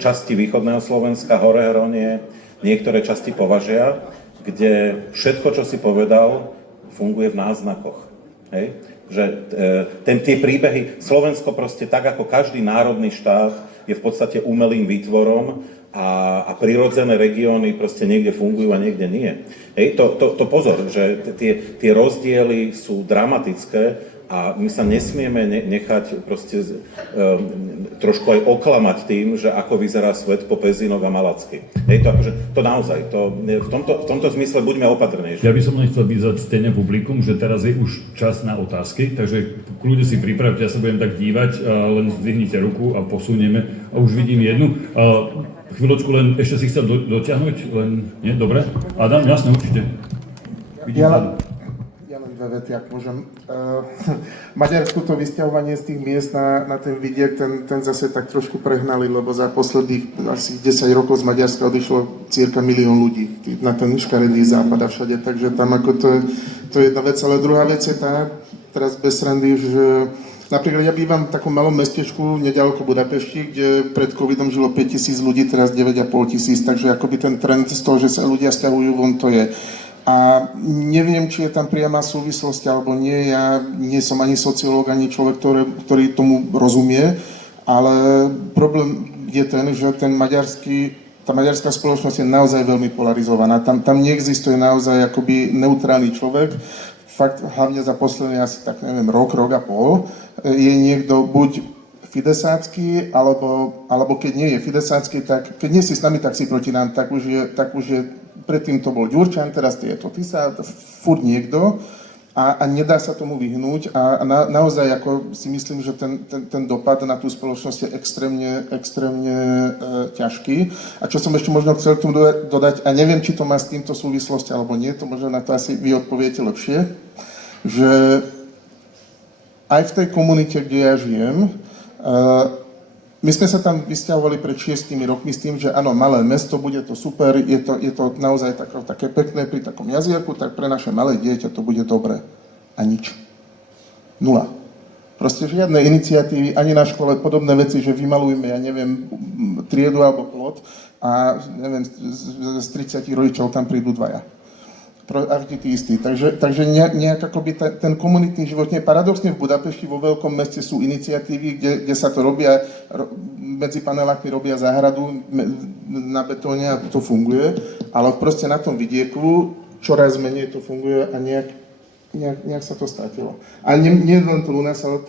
časti východného Slovenska, Hore Hronie, niektoré časti Považia, kde všetko, čo si povedal, funguje v náznakoch. Hej? Že tie príbehy, Slovensko proste tak, ako každý národný štát je v podstate umelým výtvorom a prirodzené regióny proste niekde fungujú a niekde nie. Hej? To pozor, že tie rozdiely sú dramatické A my sa nesmieme nechať proste trošku aj oklamať tým, že ako vyzerá svet po Pezinok a Malacky. Hej, to akože, to naozaj, v tomto zmysle buďme opatrnejší. Ja by som len chcel vyzvať stejné publikum, že teraz je už čas na otázky, takže kľudne si pripravte, ja sa budem tak dívať, len zdvihnite ruku a posunieme. A už vidím jednu. Chvíľočku, len ešte si chcel dotiahnuť, len, nie? Dobre? Adam, jasne, určite. Vidím Ja len dve vety, ak môžem. Maďarsku to vysťahovanie z tých miest na ten vidiek, ten zase tak trošku prehnali, lebo za posledných asi 10 rokov z Maďarska odišlo cirka 1 000 000 ľudí na ten škaredý západ a všade, takže tam ako to je jedna vec, ale druhá vec je tá, teraz bez srandy, že napríklad ja bývam v takom malom mestečku nedaleko Budapešti, kde pred covidom žilo 5 000 ľudí, teraz 9 500, takže akoby ten trend z toho, že sa ľudia sťahujú von, to je. A neviem, či je tam priama súvislosť alebo nie, ja nie som ani sociológ, ani človek, ktorý tomu rozumie, ale problém je ten, že tá maďarská spoločnosť je naozaj veľmi polarizovaná. Tam neexistuje naozaj akoby neutrálny človek. Fakt, hlavne za posledný asi tak, neviem, rok a pol, je niekto buď fidesácky, alebo keď nie je fidesácky, tak keď nie si s nami, tak si proti nám, tak už je predtým to bol Ďurčan, teraz je to Tisa, furt niekto a nedá sa tomu vyhnúť a naozaj ako si myslím, že ten dopad na tú spoločnosť je extrémne ťažký. A čo som ešte možno chcel k tomu dodať, a neviem, či to má s týmto súvislosť alebo nie, to možno na to asi vy odpoviete lepšie, že aj v tej komunite, kde ja žijem, my sme sa tam vysťahovali pred 6 rokmi s tým, že áno, malé mesto, bude to super, je to naozaj také pekné pri takom jazierku, tak pre naše malé dieťa to bude dobre. A nič. Nula. Proste žiadne iniciatívy, ani na škole, podobné veci, že vymalujme, ja neviem, triedu alebo plot a neviem, z 30 rodičov tam prídu 2. A vždy tí istí. Takže nejak akoby ten komunitný život nie. Paradoxne v Budapešti vo veľkom meste sú iniciatívy, kde sa to robia, medzi panelákmi robia záhradu na betóne a to funguje, ale proste na tom vidieku čoraz menej to funguje a nejak sa to stratilo. A nie len to u nás, ale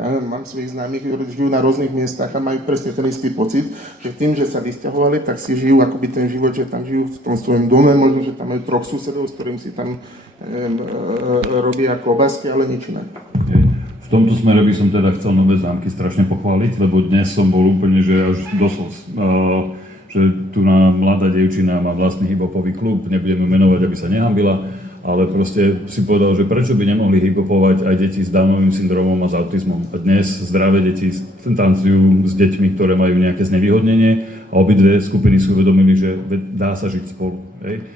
ja mám svojich známych, ktorí žijú na rôznych miestach a majú presne ten istý pocit, že tým, že sa vysťahovali, tak si žijú akoby ten život, že tam žijú v tom svojom dome, možno, že tam majú 3 susedov, s ktorým si tam robia klobásky, ale nič iné. V tomto smere by som teda chcel Nové Zámky strašne pochváliť, lebo dnes som bol úplne, že až dosol, že tu na mladá dievčina má vlastný hip-hopový klub, nebudeme menovať, aby sa nehambila, ale proste si povedal, že prečo by nemohli hip-hopovať aj deti s Downovým syndromom a s autizmom. A dnes zdravé deti tancujú s deťmi, ktoré majú nejaké znevýhodnenie a obidve skupiny si uvedomili, že dá sa žiť spolu. Hej.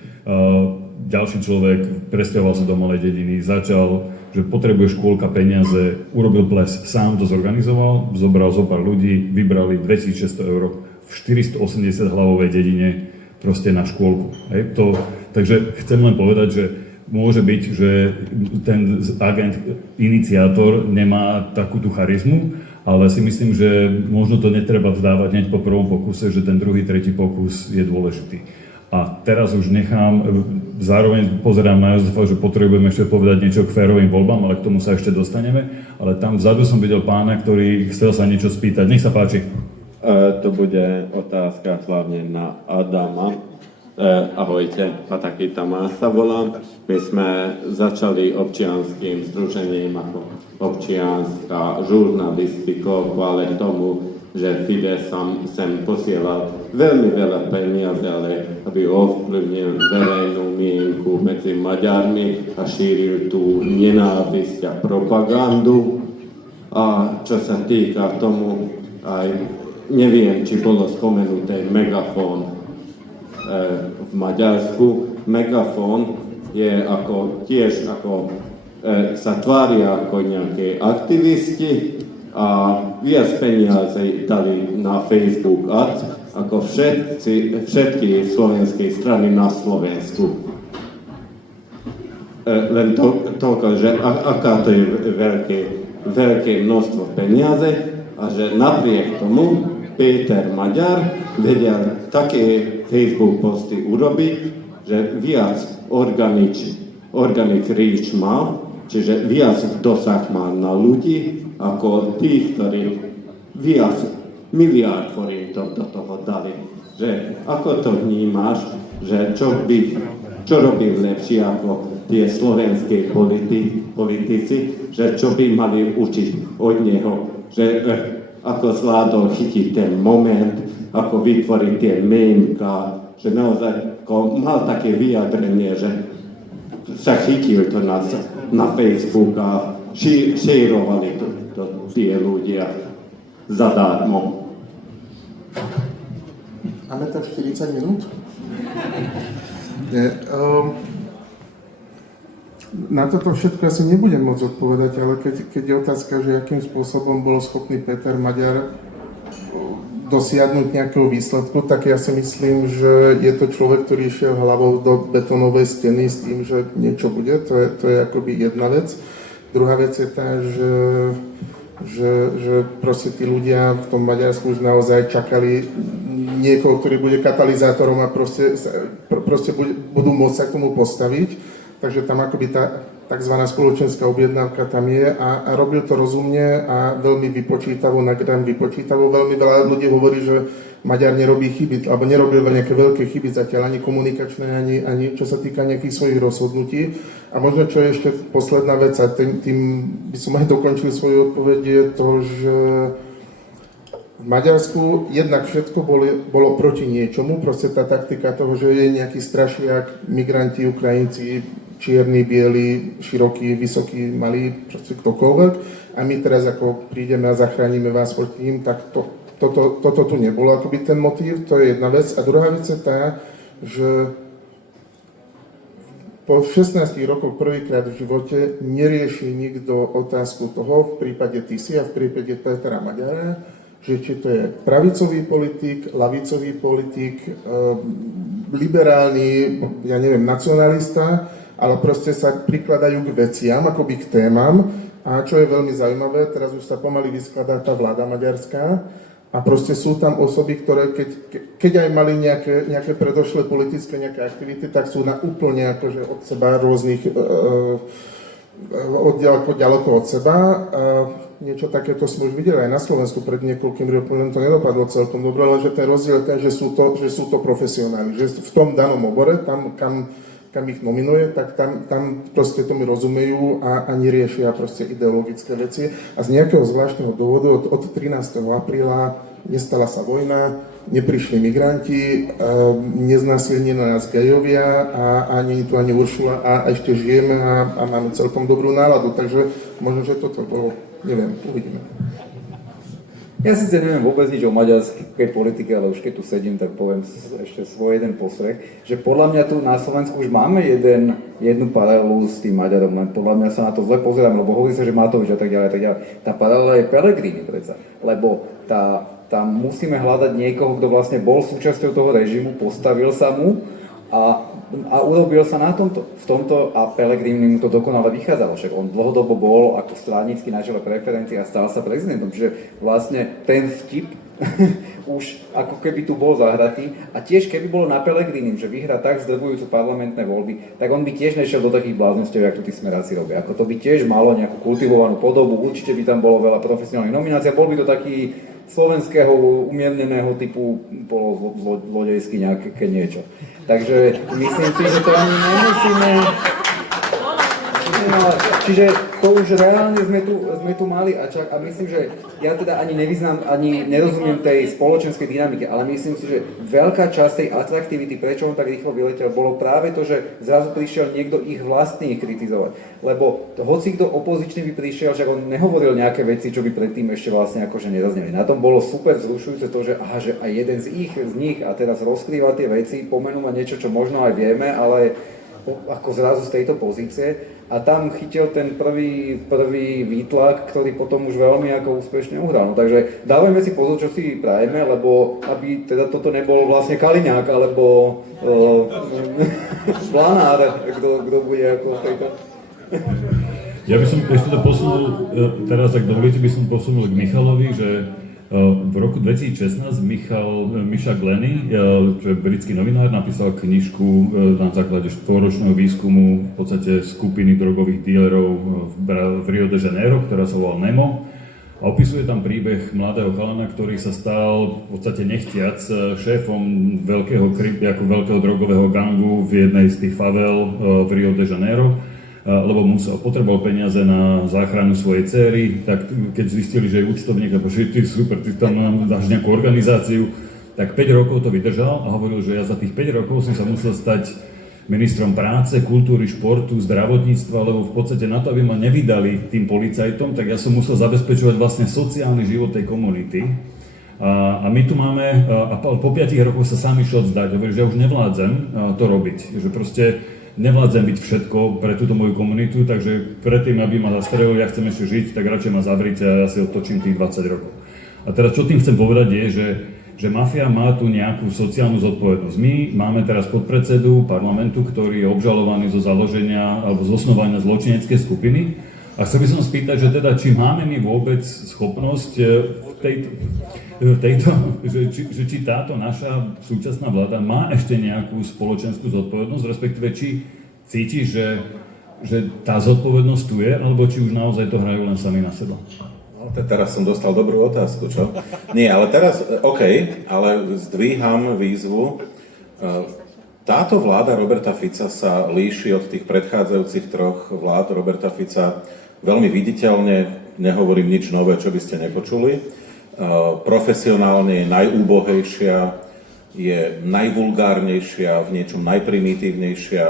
Ďalší človek presťahoval sa do malej dediny, začal, že potrebuje škôlka peniaze, urobil ples, sám to zorganizoval, zobral zo pár ľudí, vybrali 2600 € v 480 hlavovej dedine proste na škôlku. Hej. Takže chcem len povedať, že môže byť, že ten agent, iniciátor nemá takú tú charizmu, ale si myslím, že možno to netreba vzdávať hneď po prvom pokuse, že ten druhý, tretí pokus je dôležitý. A teraz už zároveň pozerám na Jozefa, že potrebujem ešte povedať niečo k férovým voľbám, ale k tomu sa ešte dostaneme. Ale tam vzadu som videl pána, ktorý chcel sa niečo spýtať. Nech sa páči. To bude otázka hlavne na Adama. Ahojte, Pataky Tamás sa volám. My sme začali občianským združením ako občianská žurnalistika kvôli tomu, že Fidesz sem posielal veľmi veľa peniazy, ale aby ovplyvnil verejnú mienku medzi Maďarmi a šíril tú nenávisť a propagandu. A čo sa týka tomu, aj neviem, či bolo spomenuté megafón v Maďarsku. Megafón je tiež sa tvária ako nejaké aktivisti a viac peniazy dali na Facebook Ads ako všetky slovenské strany na Slovensku. Len toľko, že aká to je veľké množstvo peniaze a že napriek tomu Peter Maďar vedel také Facebook posty urobiť, že viac organic reach mal, čiže viac dosah má na ľudí, ako tí, ktorí viac miliárd forín do toho dali. Že ako to vnímaš, že čo robí lepšie ako tie slovenské politici, že čo by mali učiť od neho, že ako zvládol chytiť ten moment, ako vytvoriť tie mémka, že naozaj mal také vyjadrenie, že sa chytil to na Facebook a šírovali to tie ľudia zadarmo. Máme tak 40 minút? Na toto všetko asi nebudem môcť odpovedať, ale keď je otázka, že akým spôsobom bol schopný Peter Maďar dosiahnuť nejakého výsledku, tak ja si myslím, že je to človek, ktorý išiel hlavou do betónovej steny s tým, že niečo bude. To je akoby jedna vec. Druhá vec je tá, že proste tí ľudia v tom Maďarsku už naozaj čakali niekoho, ktorý bude katalizátorom a proste budú môcť sa k tomu postaviť. Takže tam akoby tá tzv. Spoločenská objednávka tam je a robil to rozumne a veľmi vypočítavo, veľmi veľa ľudí hovorí, že Maďar nerobí chyby, alebo nerobil nejaké veľké chyby zatiaľ, ani komunikačné, ani čo sa týka nejakých svojich rozhodnutí. A možno, čo je ešte posledná vec, a tým by som aj dokončil svoju odpoveď, je to, že v Maďarsku jednak všetko bolo proti niečomu, proste tá taktika toho, že je nejaký strašiak, migranti, Ukrajinci, čierni, bieli, širokí, vysokí, malí, proste ktokoľvek. A my teraz ako prídeme a zachránime vás proti ním, tak toto tu nebolo akoby ten motív, to je jedna vec. A druhá vec je tá, že po 16 rokoch prvýkrát v živote nerieši nikto otázku toho, v prípade Tisy a v prípade Petra Maďara, že či to je pravicový politik, lavicový politik, liberálny, ja neviem, nacionalista, ale proste sa prikladajú k veciam, akoby k témam. A čo je veľmi zaujímavé, teraz už sa pomaly vyskladá tá vláda maďarská a proste sú tam osoby, ktoré keď aj mali nejaké predošlé politické nejaké aktivity, tak sú na úplne akože od seba rôznych, ďaleko od seba. Niečo takéto sme už videli aj na Slovensku pred niekoľkým rokmi, len to nedopadlo celkom dobre, ale že ten rozdiel je ten, že sú to profesionáli, že v tom danom obore, tam kam ich nominuje, tak tam proste tomu rozumejú a neriešia proste ideologické veci. A z nejakého zvláštneho dôvodu od 13. apríla nestala sa vojna, neprišli migranti, neznásilnili nás gejovia a nie tu ani Uršula a ešte žijeme a máme celkom dobrú náladu. Takže možno, že toto bolo, neviem, uvidíme. Ja síce neviem vôbec nič o maďarskej politike, ale už keď tu sedím, tak poviem ešte svoj jeden postreh, že podľa mňa tu na Slovensku už máme jednu paralelu s tým Maďarom, len podľa mňa sa na to zle pozerám, lebo hovorí sa, že Matovič a tak ďalej, tak ďalej. Tá paralela je Pellegrini predsa, lebo tam musíme hľadať niekoho, kto vlastne bol súčasťou toho režimu, postavil sa mu a urobil sa v tomto a Pellegrini mu to dokonale vychádzalo, však on dlhodobo bol ako stranický na čele preferencií a stal sa prezidentom, čiže vlastne ten vtip už ako keby tu bol zahratý a tiež keby bolo na Pellegrinim, že vyhrá tak zdrvujúcu parlamentné voľby, tak on by tiež nešiel do takých bláznostiev, jak tu tí smeráci robia, ako to by tiež malo nejakú kultivovanú podobu, určite by tam bolo veľa profesionálnych nominácií, bol by to taký slovenského umierneného typu zlodejský nejaké niečo. Takže myslím si, že to ani nemusíme... Čiže to už reálne sme tu mali a myslím, že ja teda ani nerozumiem tej spoločenskej dynamike, ale myslím si, že veľká časť tej atraktivity, prečo on tak rýchlo vyletel, bolo práve to, že zrazu prišiel niekto ich vlastný kritizovať. Lebo hoci kto opozičný by prišiel, že on nehovoril nejaké veci, čo by predtým ešte vlastne akože nezazneli. Na tom bolo super vzrušujúce to, že aj jeden z nich a teraz rozkrýva tie veci, pomenúva niečo, čo možno aj vieme, ale ako zrazu z tejto pozície a tam chytil ten prvý výtlak, ktorý potom už veľmi ako úspešne uhral. No, takže dávajme si pozor, čo si prajeme, lebo aby teda toto nebol vlastne Kaliňák alebo Blanár, kto bude ako v tejto... Ja by som ešte to posunul, teraz ak dovolíte, by som posunul k Michalovi, že v roku 2016 Miša Glenny, čo je britský novinár, napísal knižku na základe 4-ročného výskumu v podstate skupiny drogových dílerov v Rio de Janeiro, ktorá sa volala Nemo. A opisuje tam príbeh mladého chalana, ktorý sa stal v podstate nechtiac šéfom veľkého drogového gangu v jednej z tých favel v Rio de Janeiro, lebo potreboval peniaze na záchranu svojej dcery, tak keď zistili, že je účtovník, lebo že ty super, ty tam dáš nejakú organizáciu, tak 5 rokov to vydržal a hovoril, že ja za tých 5 rokov som sa musel stať ministrom práce, kultúry, športu, zdravotníctva, lebo v podstate na to, aby ma nevydali tým policajtom, tak ja som musel zabezpečovať vlastne sociálny život tej komunity. A my tu máme, a po 5 rokoch sa sám išiel vzdať, hovorí, že ja už nevládzem to robiť, že proste nevládzem byť všetko pre túto moju komunitu, takže predtým, aby ma zastrelil, ja chcem ešte žiť, tak radšej ma zavrite a ja si otočím tých 20 rokov. A teraz čo tým chcem povedať je, že mafia má tu nejakú sociálnu zodpovednosť. My máme teraz podpredsedu parlamentu, ktorý je obžalovaný zo založenia alebo z osnovania zločineckej skupiny. A chcel by som spýtať, že teda, či máme my vôbec schopnosť či táto naša súčasná vláda má ešte nejakú spoločenskú zodpovednosť, respektíve či cíti, že tá zodpovednosť tu je, alebo či už naozaj to hrajú len sami na seba. Teraz som dostal dobrú otázku, čo? Nie, ale teraz, OK, ale zdvíham výzvu. Táto vláda Roberta Fica sa líši od tých predchádzajúcich 3 vlád Roberta Fica veľmi viditeľne, nehovorím nič nové, čo by ste nepočuli. Profesionálne je najúbohejšia, je najvulgárnejšia, v niečom najprimitívnejšia,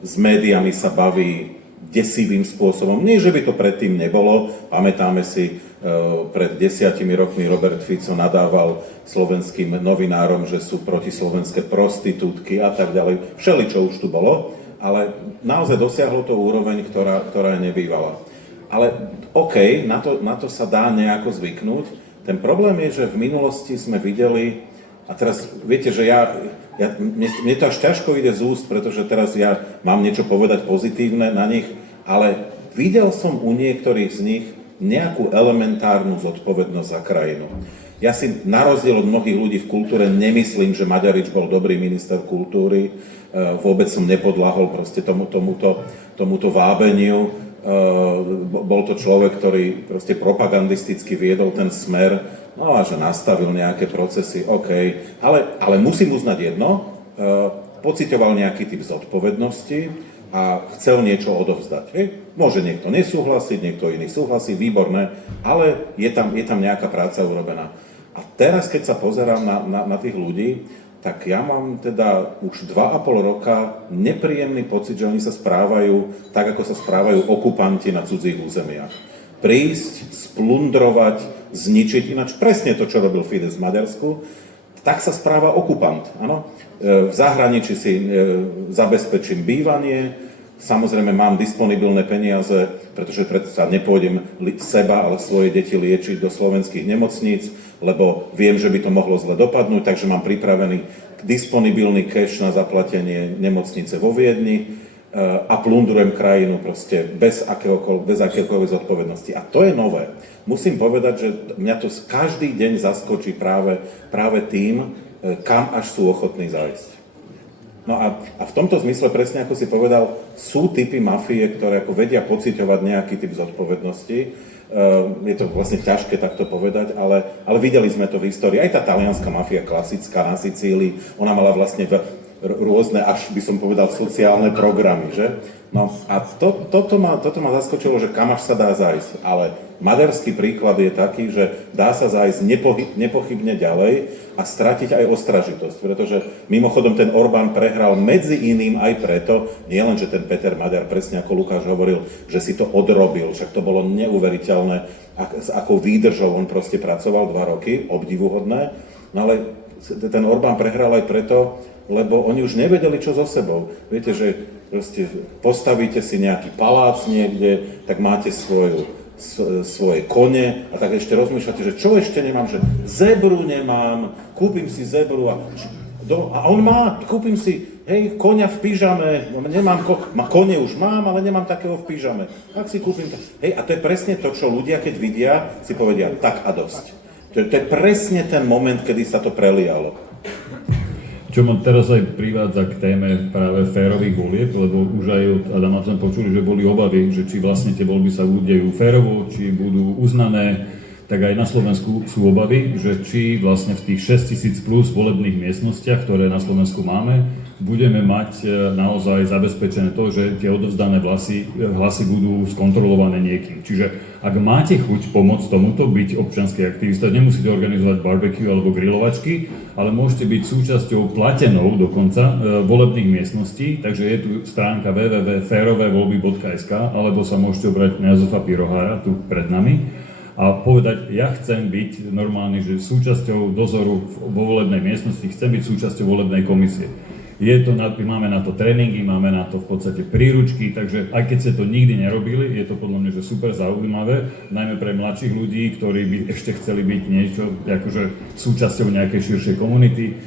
s médiami sa baví desivým spôsobom. Nie, že by to predtým nebolo. Pamätáme si, pred 10 rokmi Robert Fico nadával slovenským novinárom, že sú protislovenské prostitútky a tak ďalej. Všeličo už tu bolo, ale naozaj dosiahlo to úroveň, ktorá je nebývala. Ale OK, na to sa dá nejako zvyknúť. Ten problém je, že v minulosti sme videli, a teraz viete, že mne to až ťažko ide z úst, pretože teraz ja mám niečo povedať pozitívne na nich, ale videl som u niektorých z nich nejakú elementárnu zodpovednosť za krajinu. Ja si na rozdiel od mnohých ľudí v kultúre nemyslím, že Maďarič bol dobrý minister kultúry, vôbec som nepodľahol proste tomuto vábeniu. Bol to človek, ktorý proste propagandisticky viedol ten Smer, no a že nastavil nejaké procesy, OK. Ale musím uznať jedno, pociťoval nejaký typ zodpovednosti a chcel niečo odovzdať. Môže niekto nesúhlasiť, niekto iný súhlasí, výborné, ale je tam nejaká práca urobená. A teraz, keď sa pozerám na tých ľudí, tak ja mám teda už 2,5 roka nepríjemný pocit, že oni sa správajú tak, ako sa správajú okupanti na cudzích územiach. Prísť, splundrovať, zničiť, ináč presne to, čo robil Fidesz v Maďarsku, tak sa správa okupant. Áno? V zahraničí si zabezpečím bývanie, samozrejme mám disponibilné peniaze, pretože predsa nepôjdem seba, ale svoje deti liečiť do slovenských nemocníc, lebo viem, že by to mohlo zle dopadnúť, takže mám pripravený disponibilný cash na zaplatenie nemocnice vo Viedni a plundrujem krajinu proste bez akéhokoľvek zodpovednosti. A to je nové. Musím povedať, že mňa to každý deň zaskočí práve tým, kam až sú ochotní zájsť. No a v tomto zmysle, presne ako si povedal, sú typy mafie, ktoré ako vedia pociťovať nejaký typ zodpovednosti. Je to vlastne ťažké takto povedať, ale videli sme to v histórii. Aj tá talianská mafia klasická na Sicílii, ona mala vlastne rôzne, až by som povedal, sociálne programy, že? No a toto ma zaskočilo, že kam až sa dá zájsť. Ale maďarský príklad je taký, že dá sa zájsť nepochybne ďalej a stratiť aj ostražitosť. Pretože mimochodom ten Orbán prehral medzi iným aj preto, nielen, že ten Peter Maďar, presne ako Lukáš hovoril, že si to odrobil, však to bolo neuveriteľné, s akou výdržou on proste pracoval 2 roky, obdivuhodné. No ale ten Orbán prehral aj preto, lebo oni už nevedeli, čo so sebou. Viete, že proste postavíte si nejaký palác niekde, tak máte svoje kone a tak ešte rozmýšľate, že čo ešte nemám, že zebru nemám, kúpim si zebru a on má, kúpim si, koňa v pyžame, kone už mám, ale nemám takého v pyžame. Tak si kúpim, a to je presne to, čo ľudia, keď vidia, si povedia, tak a dosť. To je presne ten moment, kedy sa to prelialo. Čo ma teraz aj privádza k téme práve férových volieb, lebo už aj od Adama sme počuli, že boli obavy, že či vlastne tie voľby sa udejú férovo, či budú uznané, tak aj na Slovensku sú obavy, že či vlastne v tých 6 000 plus volebných miestnostiach, ktoré na Slovensku máme, budeme mať naozaj zabezpečené to, že tie odovzdané hlasy budú skontrolované niekým. Čiže ak máte chuť pomôcť tomuto, byť občiansky aktivista, nemusíte organizovať barbecue alebo grilovačky, ale môžete byť súčasťou platenou dokonca volebných miestností, takže je tu stránka www.ferovevolby.sk alebo sa môžete obrať na Jozefa Pirohára tu pred nami a povedať, ja chcem byť normálny, že súčasťou dozoru vo volebnej miestnosti, chcem byť súčasťou volebnej komisie. Máme na to tréningy, máme na to v podstate príručky, takže aj keď ste to nikdy nerobili, je to podľa mňa že super zaujímavé, najmä pre mladších ľudí, ktorí by ešte chceli byť niečo akože súčasťou nejakej širšej komunity.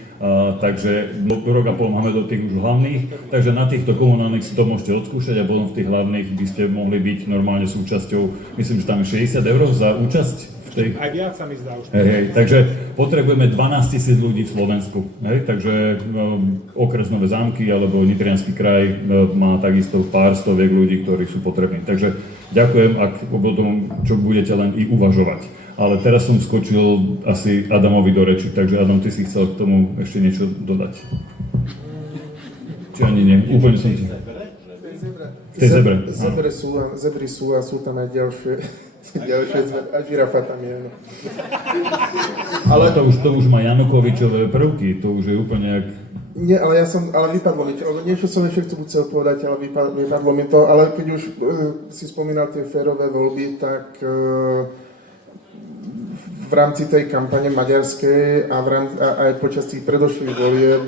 Takže rok a pol máme do tých už hlavných, takže na týchto komunálnych si to môžete odskúšať a potom v tých hlavných by ste mohli byť normálne súčasťou, myslím, že tam je 60 € za účasť. Aj viac sa mi zdá už. Takže potrebujeme 12 000 ľudí v Slovensku. Takže okres Nové Zámky alebo Nitriansky kraj má takisto pár stoviek ľudí, ktorí sú potrební. Takže ďakujem, ak o tom, čo budete len i uvažovať. Ale teraz som skočil asi Adamovi do reči, takže Adam, ty si chcel k tomu ešte niečo dodať. Či ani nie? Úplne som si... Zebry sú a sú tam aj ďalšie a žirafa tam je. Ale to už má Janukovičové prvky, to už je úplne jak... Nie, ale vypadlo mi to, niečo som ešte chcel povedať, ale vypadlo mi to, ale keď už si spomínal tie férové voľby, tak v rámci tej kampane maďarskej a aj počas tých predošlých volieb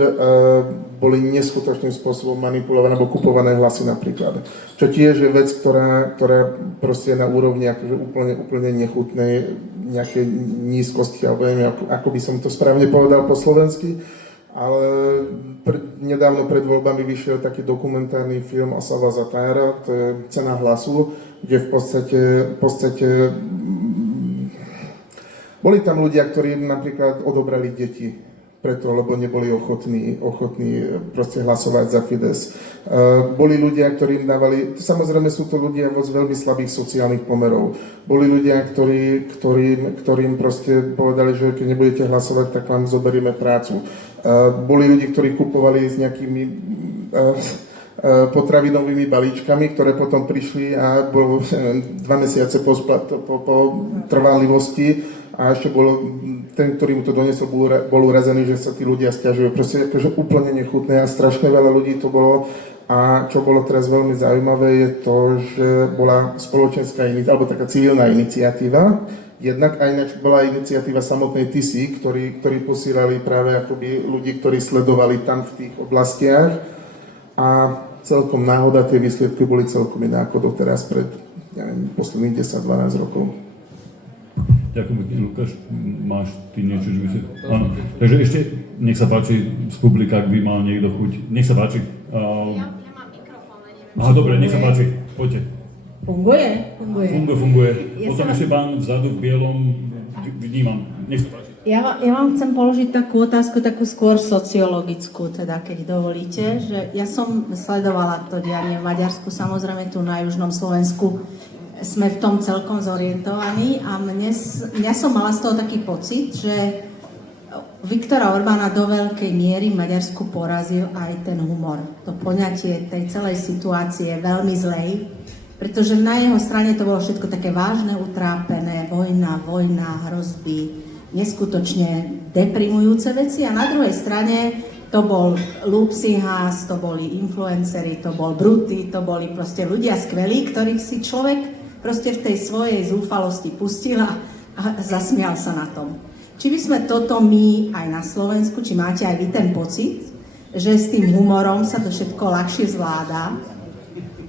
boli neskutočným spôsobom manipulované alebo kupované hlasy napríklad. Čo tiež je vec, ktorá proste je na úrovni akože úplne nechutnej nejakej nízkosti, alebo neviem, ako by som to správne povedal po slovensky. Ale nedávno pred voľbami vyšiel taký dokumentárny film Osava Zatára, to je Cena hlasu, kde v podstate boli tam ľudia, ktorí napríklad odobrali deti, preto, lebo neboli ochotní proste hlasovať za Fides. Boli ľudia, ktorí im dávali, samozrejme sú to ľudia z veľmi slabých sociálnych pomerov. Boli ľudia, ktorým proste povedali, že keď nebudete hlasovať, tak vám zoberieme prácu. Boli ľudí, ktorí kupovali s nejakými potravinovými balíčkami, ktoré potom prišli a bolo 2 mesiace po trvanlivosti a ešte ten, ktorý mu to doniesol, bol urazený, že sa tí ľudia sťažujú. Proste akože úplne nechutné a strašne veľa ľudí to bolo. A čo bolo teraz veľmi zaujímavé je to, že bola spoločenská alebo taká civilná iniciatíva. Jednak aj ináč bola iniciatíva samotnej TISI, ktorí posílali práve akoby ľudí, ktorí sledovali tam v tých oblastiach. A celkom náhoda tie výsledky boli celkom iné ako doteraz pred posledných 10-12 rokov. Ďakujem pekne, Lukáš. Máš ty niečo, že by si... Áno. Takže ešte, nech sa páči z publika, ak by mal niekto chuť. Nech sa páči. Ja mám mikrofón, ale neviem, Aha, dobre, nech sa páči. Poďte. Funguje. Funguje. Potom ešte pán vzadu v bielom vnímam. Nech sa páči. Ja vám chcem položiť takú otázku, takú skôr sociologickú, teda keď dovolíte, že ja som sledovala to dianie v Maďarsku, samozrejme tu na južnom Slovensku sme v tom celkom zorientovaní a mňa som mala z toho taký pocit, že Viktora Orbána do veľkej miery v Maďarsku porazil aj ten humor. To poňatie tej celej situácie je veľmi zlej, pretože na jeho strane to bolo všetko také vážne, utrápené, vojna, hrozby, neskutočne deprimujúce veci a na druhej strane to bol Lupsihás, to boli influenceri, to bol Bruty, to boli proste ľudia skvelí, ktorých si človek proste v tej svojej zúfalosti pustil a zasmial sa na tom. Či by sme toto my aj na Slovensku, či máte aj vy ten pocit, že s tým humorom sa to všetko ľahšie zvláda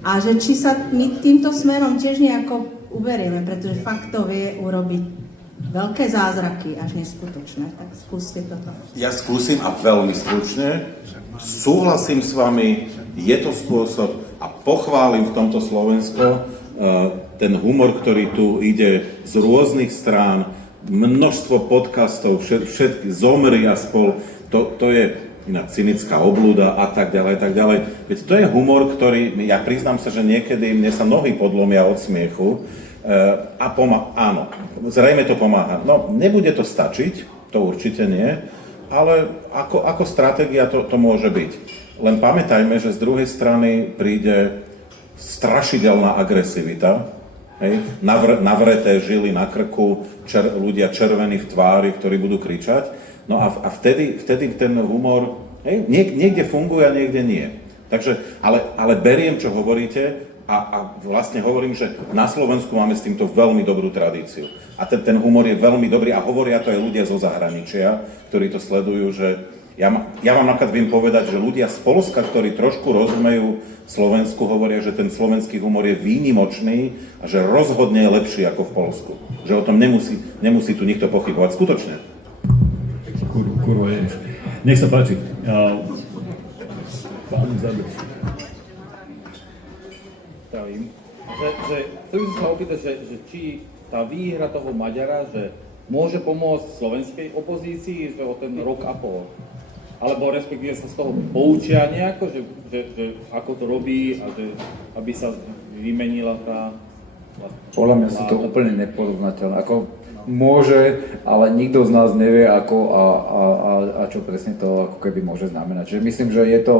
a že či sa my týmto smerom tiež nejako uberieme, pretože fakt to vie urobiť veľké zázraky, až neskutočné. Tak skúste toto. Ja skúsim a veľmi stručne. Súhlasím s vami, je to spôsob a pochválim v tomto Slovensko ten humor, ktorý tu ide z rôznych strán, množstvo podcastov, všetky Zomri a spol, to je iná cynická oblúda a tak ďalej. Veď to je humor, ktorý, ja priznám sa, že niekedy mne sa nohy podlomia od smiechu a áno, zrejme to pomáha. No, nebude to stačiť, to určite nie, ale ako stratégia to môže byť. Len pamätajme, že z druhej strany príde strašidelná agresivita, hej? Navreté žily na krku, ľudia červení v tvári, ktorí budú kričať. No a vtedy ten humor, hej, niekde funguje a niekde nie. Takže, ale beriem, čo hovoríte a vlastne hovorím, že na Slovensku máme s týmto veľmi dobrú tradíciu. A ten humor je veľmi dobrý a hovoria to aj ľudia zo zahraničia, ktorí to sledujú, že ja vám napríklad viem povedať, že ľudia z Poľska, ktorí trošku rozumejú Slovensku, hovoria, že ten slovenský humor je výnimočný a že rozhodne je lepší ako v Poľsku. Že o tom nemusí tu nikto pochybovať. Skutočne. Kurva je. Nech sa páči. Pán Zabel. Pravím. Chcel by som sa opýtať, že či tá výhra toho Maďara, že môže pomôcť slovenskej opozícii, že o ten rok a pol, alebo respektíve sa z toho poučia nejako, že ako to robí a že aby sa vymenila tá... Podľa mňa sú to úplne neporovnateľné. Ako môže, ale nikto z nás nevie ako a čo presne to ako keby môže znamenať. Čiže myslím, že je to...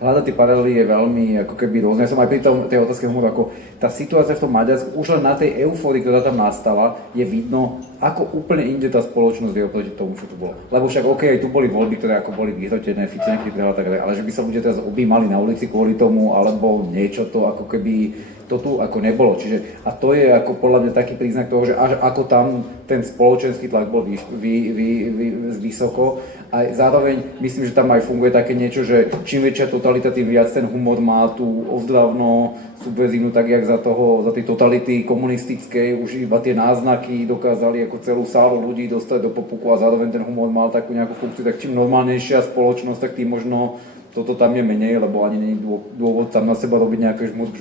hľadať tie paralely je veľmi ako keby rôzne. Ja som aj pri tej otázke hovoril, ako tá situácia v tom Maďarsku, už len na tej eufórii, ktorá tam nastala, je vidno, ako úplne inde tá spoločnosť je oproti tomu, čo tu bolo. Lebo však aj tu boli voľby, ktoré ako boli vyhrotené, Fico nechytrel a tak ďalej, ale že by sa ľudia teraz objímali na ulici kvôli tomu, alebo niečo to ako keby to tu ako nebolo. Čiže, a to je ako podľa mňa taký príznak toho, že až ako tam ten spoločenský tlak bol vysoko. A zároveň myslím, že tam aj funguje také niečo, že čím väčšia totalita, tým viac ten humor má tú ozdravno subverzívnu, tak jak za tej totality komunistickej už iba tie náznaky dokázali ako celú sálu ľudí dostať do popuku a zároveň ten humor mal takú nejakú funkciu, tak čím normálnejšia spoločnosť, tak tým možno toto tam je menej, lebo ani nie je dôvod tam na seba robiť nejaké žmút.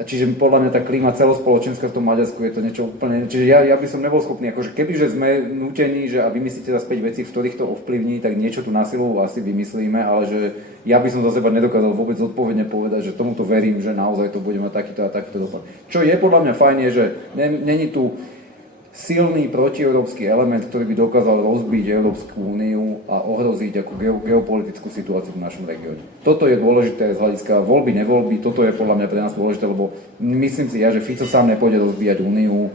Čiže podľa mňa tá klíma celospoločenská v tom Maďarsku je to niečo úplne... Čiže ja by som nebol schopný, akože kebyže sme nútení, že a vymyslíte za 5 vecí, v ktorých to ovplyvní, tak niečo tu na silu asi vymyslíme, ale že ja by som za seba nedokázal vôbec zodpovedne povedať, že tomuto verím, že naozaj to bude mať takýto a takýto dopad. Čo je podľa mňa fajn je, že není tu silný protieurópsky element, ktorý by dokázal rozbiť Európsku úniu a ohroziť ako geopolitickú situáciu v našom regióne. Toto je dôležité z hľadiska voľby, nevoľby, toto je podľa mňa pre nás dôležité, lebo myslím si ja, že Fico sám nepôjde rozbíjať úniu,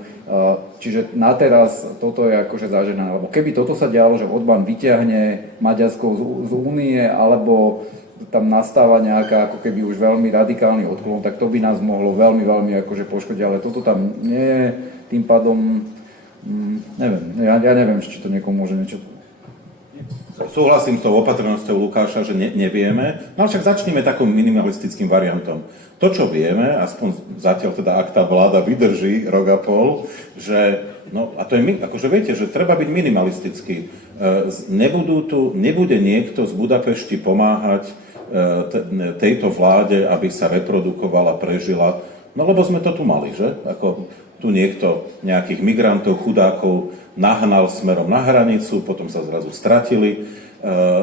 čiže na teraz toto je akože zaženané, lebo keby toto sa dialo, že Orbán vyťahne Maďarsko z únie, alebo tam nastáva nejaká ako keby už veľmi radikálny odklon, tak to by nás mohlo veľmi, veľmi akože poškodiť, ale toto tam nie je, tým pádom neviem, ja neviem, či to niekomu môže niečo... Súhlasím s tou opatrnosťou Lukáša, že nevieme, no však začneme takým minimalistickým variantom. To, čo vieme, aspoň zatiaľ teda, ak tá vláda vydrží rok a pol, že, no a to je, akože viete, že treba byť minimalistický. Nebude niekto z Budapešti pomáhať tejto vláde, aby sa reprodukovala, prežila, no lebo sme to tu mali, že? Ako tu niekto nejakých migrantov, chudákov nahnal smerom na hranicu, potom sa zrazu stratili.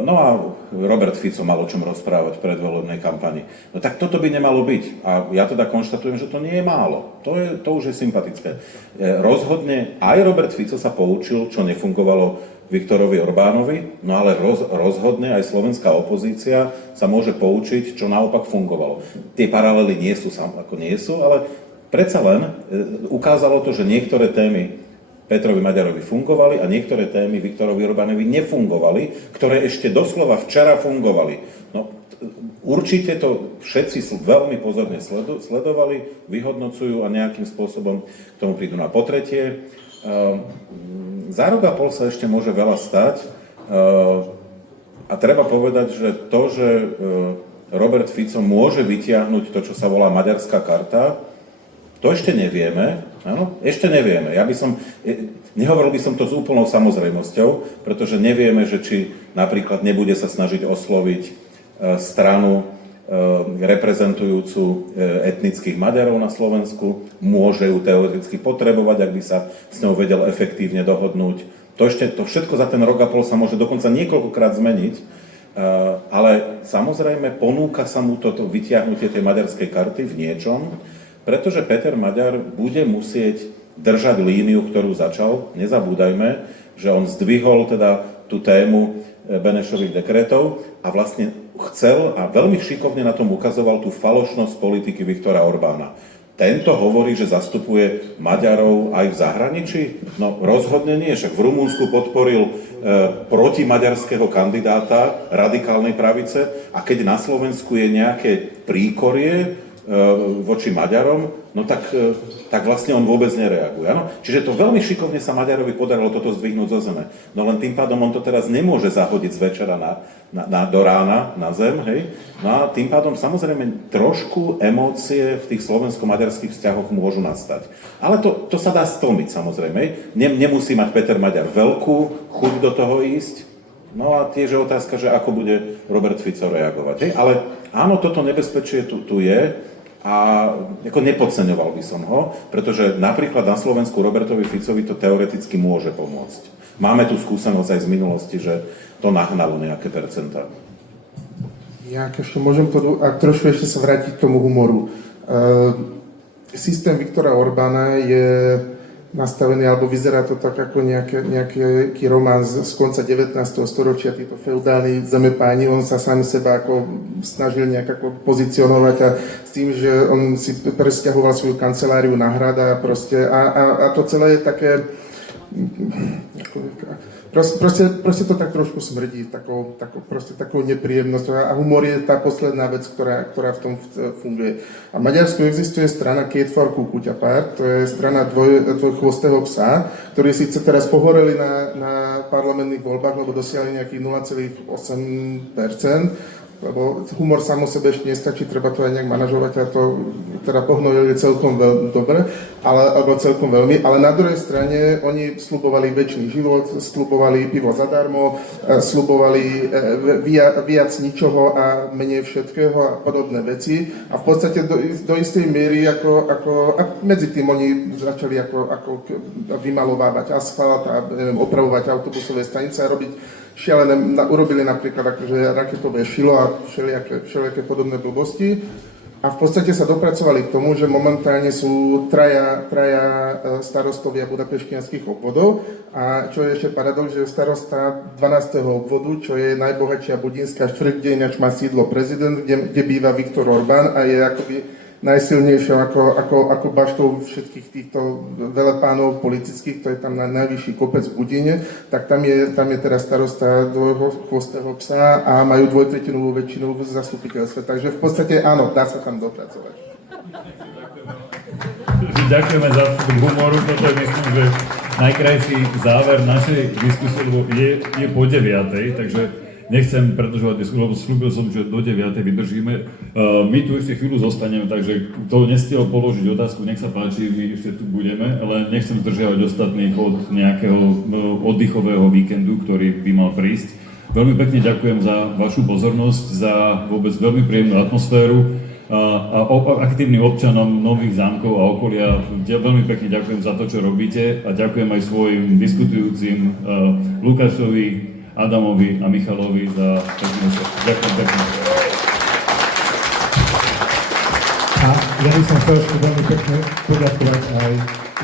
No a Robert Fico mal o čom rozprávať v predvolebnej kampani. No tak toto by nemalo byť. A ja teda konštatujem, že to nie je málo. To už je sympatické. Rozhodne aj Robert Fico sa poučil, čo nefungovalo Viktorovi Orbánovi, no ale rozhodne aj slovenská opozícia sa môže poučiť, čo naopak fungovalo. Tie paralely nie sú, ale predsa len ukázalo to, že niektoré témy Petrovi Maďarovi fungovali a niektoré témy Viktorovi Orbánovi nefungovali, ktoré ešte doslova včera fungovali. No, určite to všetci veľmi pozorne sledovali, vyhodnocujú a nejakým spôsobom k tomu prídu. Na po tretie, za rok a pol sa ešte môže veľa stať a treba povedať, že to, že Robert Fico môže vytiahnuť to, čo sa volá maďarská karta, to ešte nevieme, áno? Ešte nevieme. Nehovoril by som to s úplnou samozrejmosťou, pretože nevieme, že či napríklad nebude sa snažiť osloviť stranu reprezentujúcu etnických Maďarov na Slovensku, môže ju teoreticky potrebovať, ak by sa s ňou vedel efektívne dohodnúť. To všetko za ten rok a pol sa môže dokonca niekoľkokrát zmeniť, ale samozrejme ponúka sa mu toto vytiahnutie tej maďarskej karty v niečom, pretože Peter Maďar bude musieť držať líniu, ktorú začal. Nezabúdajme, že on zdvihol teda tú tému Benešových dekretov a vlastne chcel a veľmi šikovne na tom ukazoval tú falošnosť politiky Viktora Orbána. Tento hovorí, že zastupuje Maďarov aj v zahraničí? No rozhodne nie, však v Rumunsku podporil protimaďarského kandidáta radikálnej pravice a keď na Slovensku je nejaké príkorie voči Maďarom, no tak vlastne on vôbec nereaguje. Ano? Čiže to veľmi šikovne sa Maďarovi podarilo toto zdvihnúť zo zeme. No len tým pádom on to teraz nemôže zahodiť z večera do rána na zem, hej? No a tým pádom samozrejme trošku emócie v tých slovensko-maďarských vzťahoch môžu nastať. Ale to sa dá stlmiť samozrejme. Nemusí mať Peter Maďar veľkú chuť do toho ísť. No a tiež je otázka, že ako bude Robert Fico reagovať. Hej? Ale áno, toto nebezpečie tu je. A ako nepodceňoval by som ho, pretože napríklad na Slovensku Robertovi Ficovi to teoreticky môže pomôcť. Máme tu skúsenosť aj z minulosti, že to nahnalo nejaké percentá. Ja ešte môžem trošku ešte sa vrátiť k tomu humoru. Systém Viktora Orbána je nastavený, alebo vyzerá to tak ako nejaký román z konca 19. storočia, títo feudálni zemepáni, on sa sám seba ako snažil nejak ako pozicionovať a s tým, že on si presťahoval svoju kanceláriu na hrad a proste, a to celé je také, proste to tak trošku smrdí, takou nepríjemnosťou a humor je tá posledná vec, ktorá v tom funguje. A v Maďarsku existuje strana Két farkú kutyapárt, to je strana dvojchvostého psa, ktorí síce teraz pohoreli na parlamentných voľbách, lebo dosiahli nejakých 0,8%, lebo humor sám o sebe ešte nestačí, treba to aj nejak manažovať a to teda pohnojili celkom dobre, alebo celkom veľmi, ale na druhej strane oni sľubovali väčší život, sľubovali pivo zadarmo, sľubovali viac ničoho a menej všetkého a podobné veci a v podstate do istej miery a medzi tým oni začali ako vymalovávať asfalt a neviem, opravovať autobusové stanice a robiť šialené, urobili napríklad akože raketové šilo a všelijaké podobné blbosti. A v podstate sa dopracovali k tomu, že momentálne sú traja starostovia budapešťanských obvodov a čo je ešte paradox, že starosta 12. obvodu, čo je najbohatšia budínska štvrť, kde ináč má sídlo prezident, kde býva Viktor Orbán a je akoby najsilnejšou ako baštou všetkých týchto velepánov politických, to je tam najvyšší kopec v Budíne, tak tam je teraz starosta dvojchvostého psa a majú 2/3 väčšinu v zastupiteľstve. Takže v podstate áno, dá sa tam dopracovať. Ďakujeme za humoru, toto je myslím, že najkrajší záver našej diskusie, lebo je po 9:00, takže nechcem predĺžovať diskusiu, lebo slúbil som, že do 9:00 vydržíme. My tu ešte chvíľu zostaneme, takže kto nestihol položiť otázku, nech sa páči, my ešte tu budeme, ale nechcem zdržiavať ostatných od nejakého oddychového víkendu, ktorý by mal prísť. Veľmi pekne ďakujem za vašu pozornosť, za vôbec veľmi príjemnú atmosféru a aktívnym občanom Nových Zámkov a okolia. Veľmi pekne ďakujem za to, čo robíte a ďakujem aj svojim diskutujúcim Lukášovi, Adamovi a Michalovi za peknú. Ďakujem pekne. A ja by som chcel ešte veľmi pekne poďakovať aj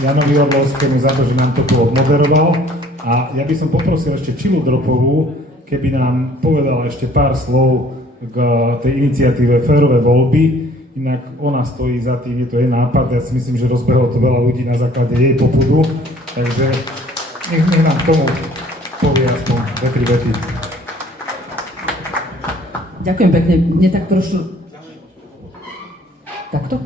Janovi Orlovskému za to, že nám to moderoval. A ja by som poprosil ešte Čilu Dropovú, keby nám povedala ešte pár slov k tej iniciatíve Férové voľby. Inak ona stojí za tým, je to jej nápad. Ja si myslím, že rozbehlo to veľa ľudí na základe jej popudu. Takže nech nám tomu povie aspoň 2-3 vety. Ďakujem pekne. Mne tak trošku... Takto?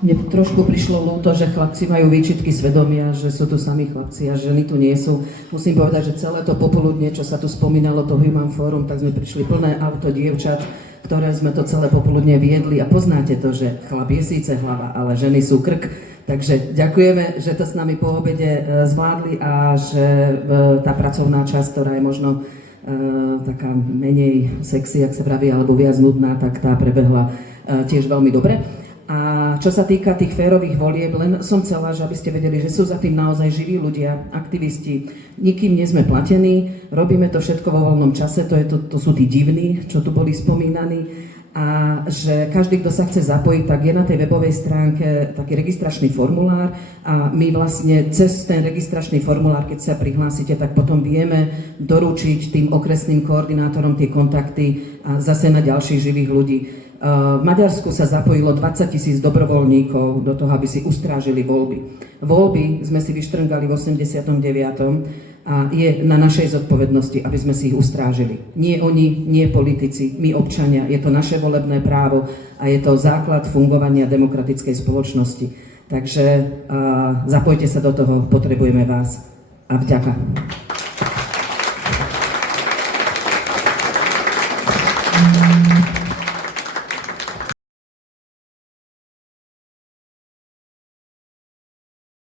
Mne trošku prišlo ľúto, že chlapci majú výčitky svedomia, že sú tu sami chlapci a ženy tu nie sú. Musím povedať, že celé to popoludne, čo sa tu spomínalo, to Human Forum, tak sme prišli plné auto dievčat, ktoré sme to celé popoludne viedli a poznáte to, že chlap je síce hlava, ale ženy sú krk. Takže ďakujeme, že to s nami po obede zvládli a že tá pracovná časť, ktorá je možno taká menej sexy, ak sa praví, alebo viac nudná, tak tá prebehla tiež veľmi dobre. A čo sa týka tých férových volieb, len som chcela, že aby ste vedeli, že sú za tým naozaj živí ľudia, aktivisti. Nikým nie sme platení, robíme to všetko vo voľnom čase, to sú tí divní, čo tu boli spomínaní. A že každý, kto sa chce zapojiť, tak je na tej webovej stránke taký registračný formulár a my vlastne cez ten registračný formulár, keď sa prihlásite, tak potom vieme doručiť tým okresným koordinátorom tie kontakty a zase na ďalších živých ľudí. V Maďarsku sa zapojilo 20 000 dobrovoľníkov do toho, aby si ustrážili voľby. Voľby sme si vyštrngali v 89. a je na našej zodpovednosti, aby sme si ich ustrážili. Nie oni, nie politici, my občania. Je to naše volebné právo a je to základ fungovania demokratickej spoločnosti. Takže zapojte sa do toho, potrebujeme vás. A vďaka.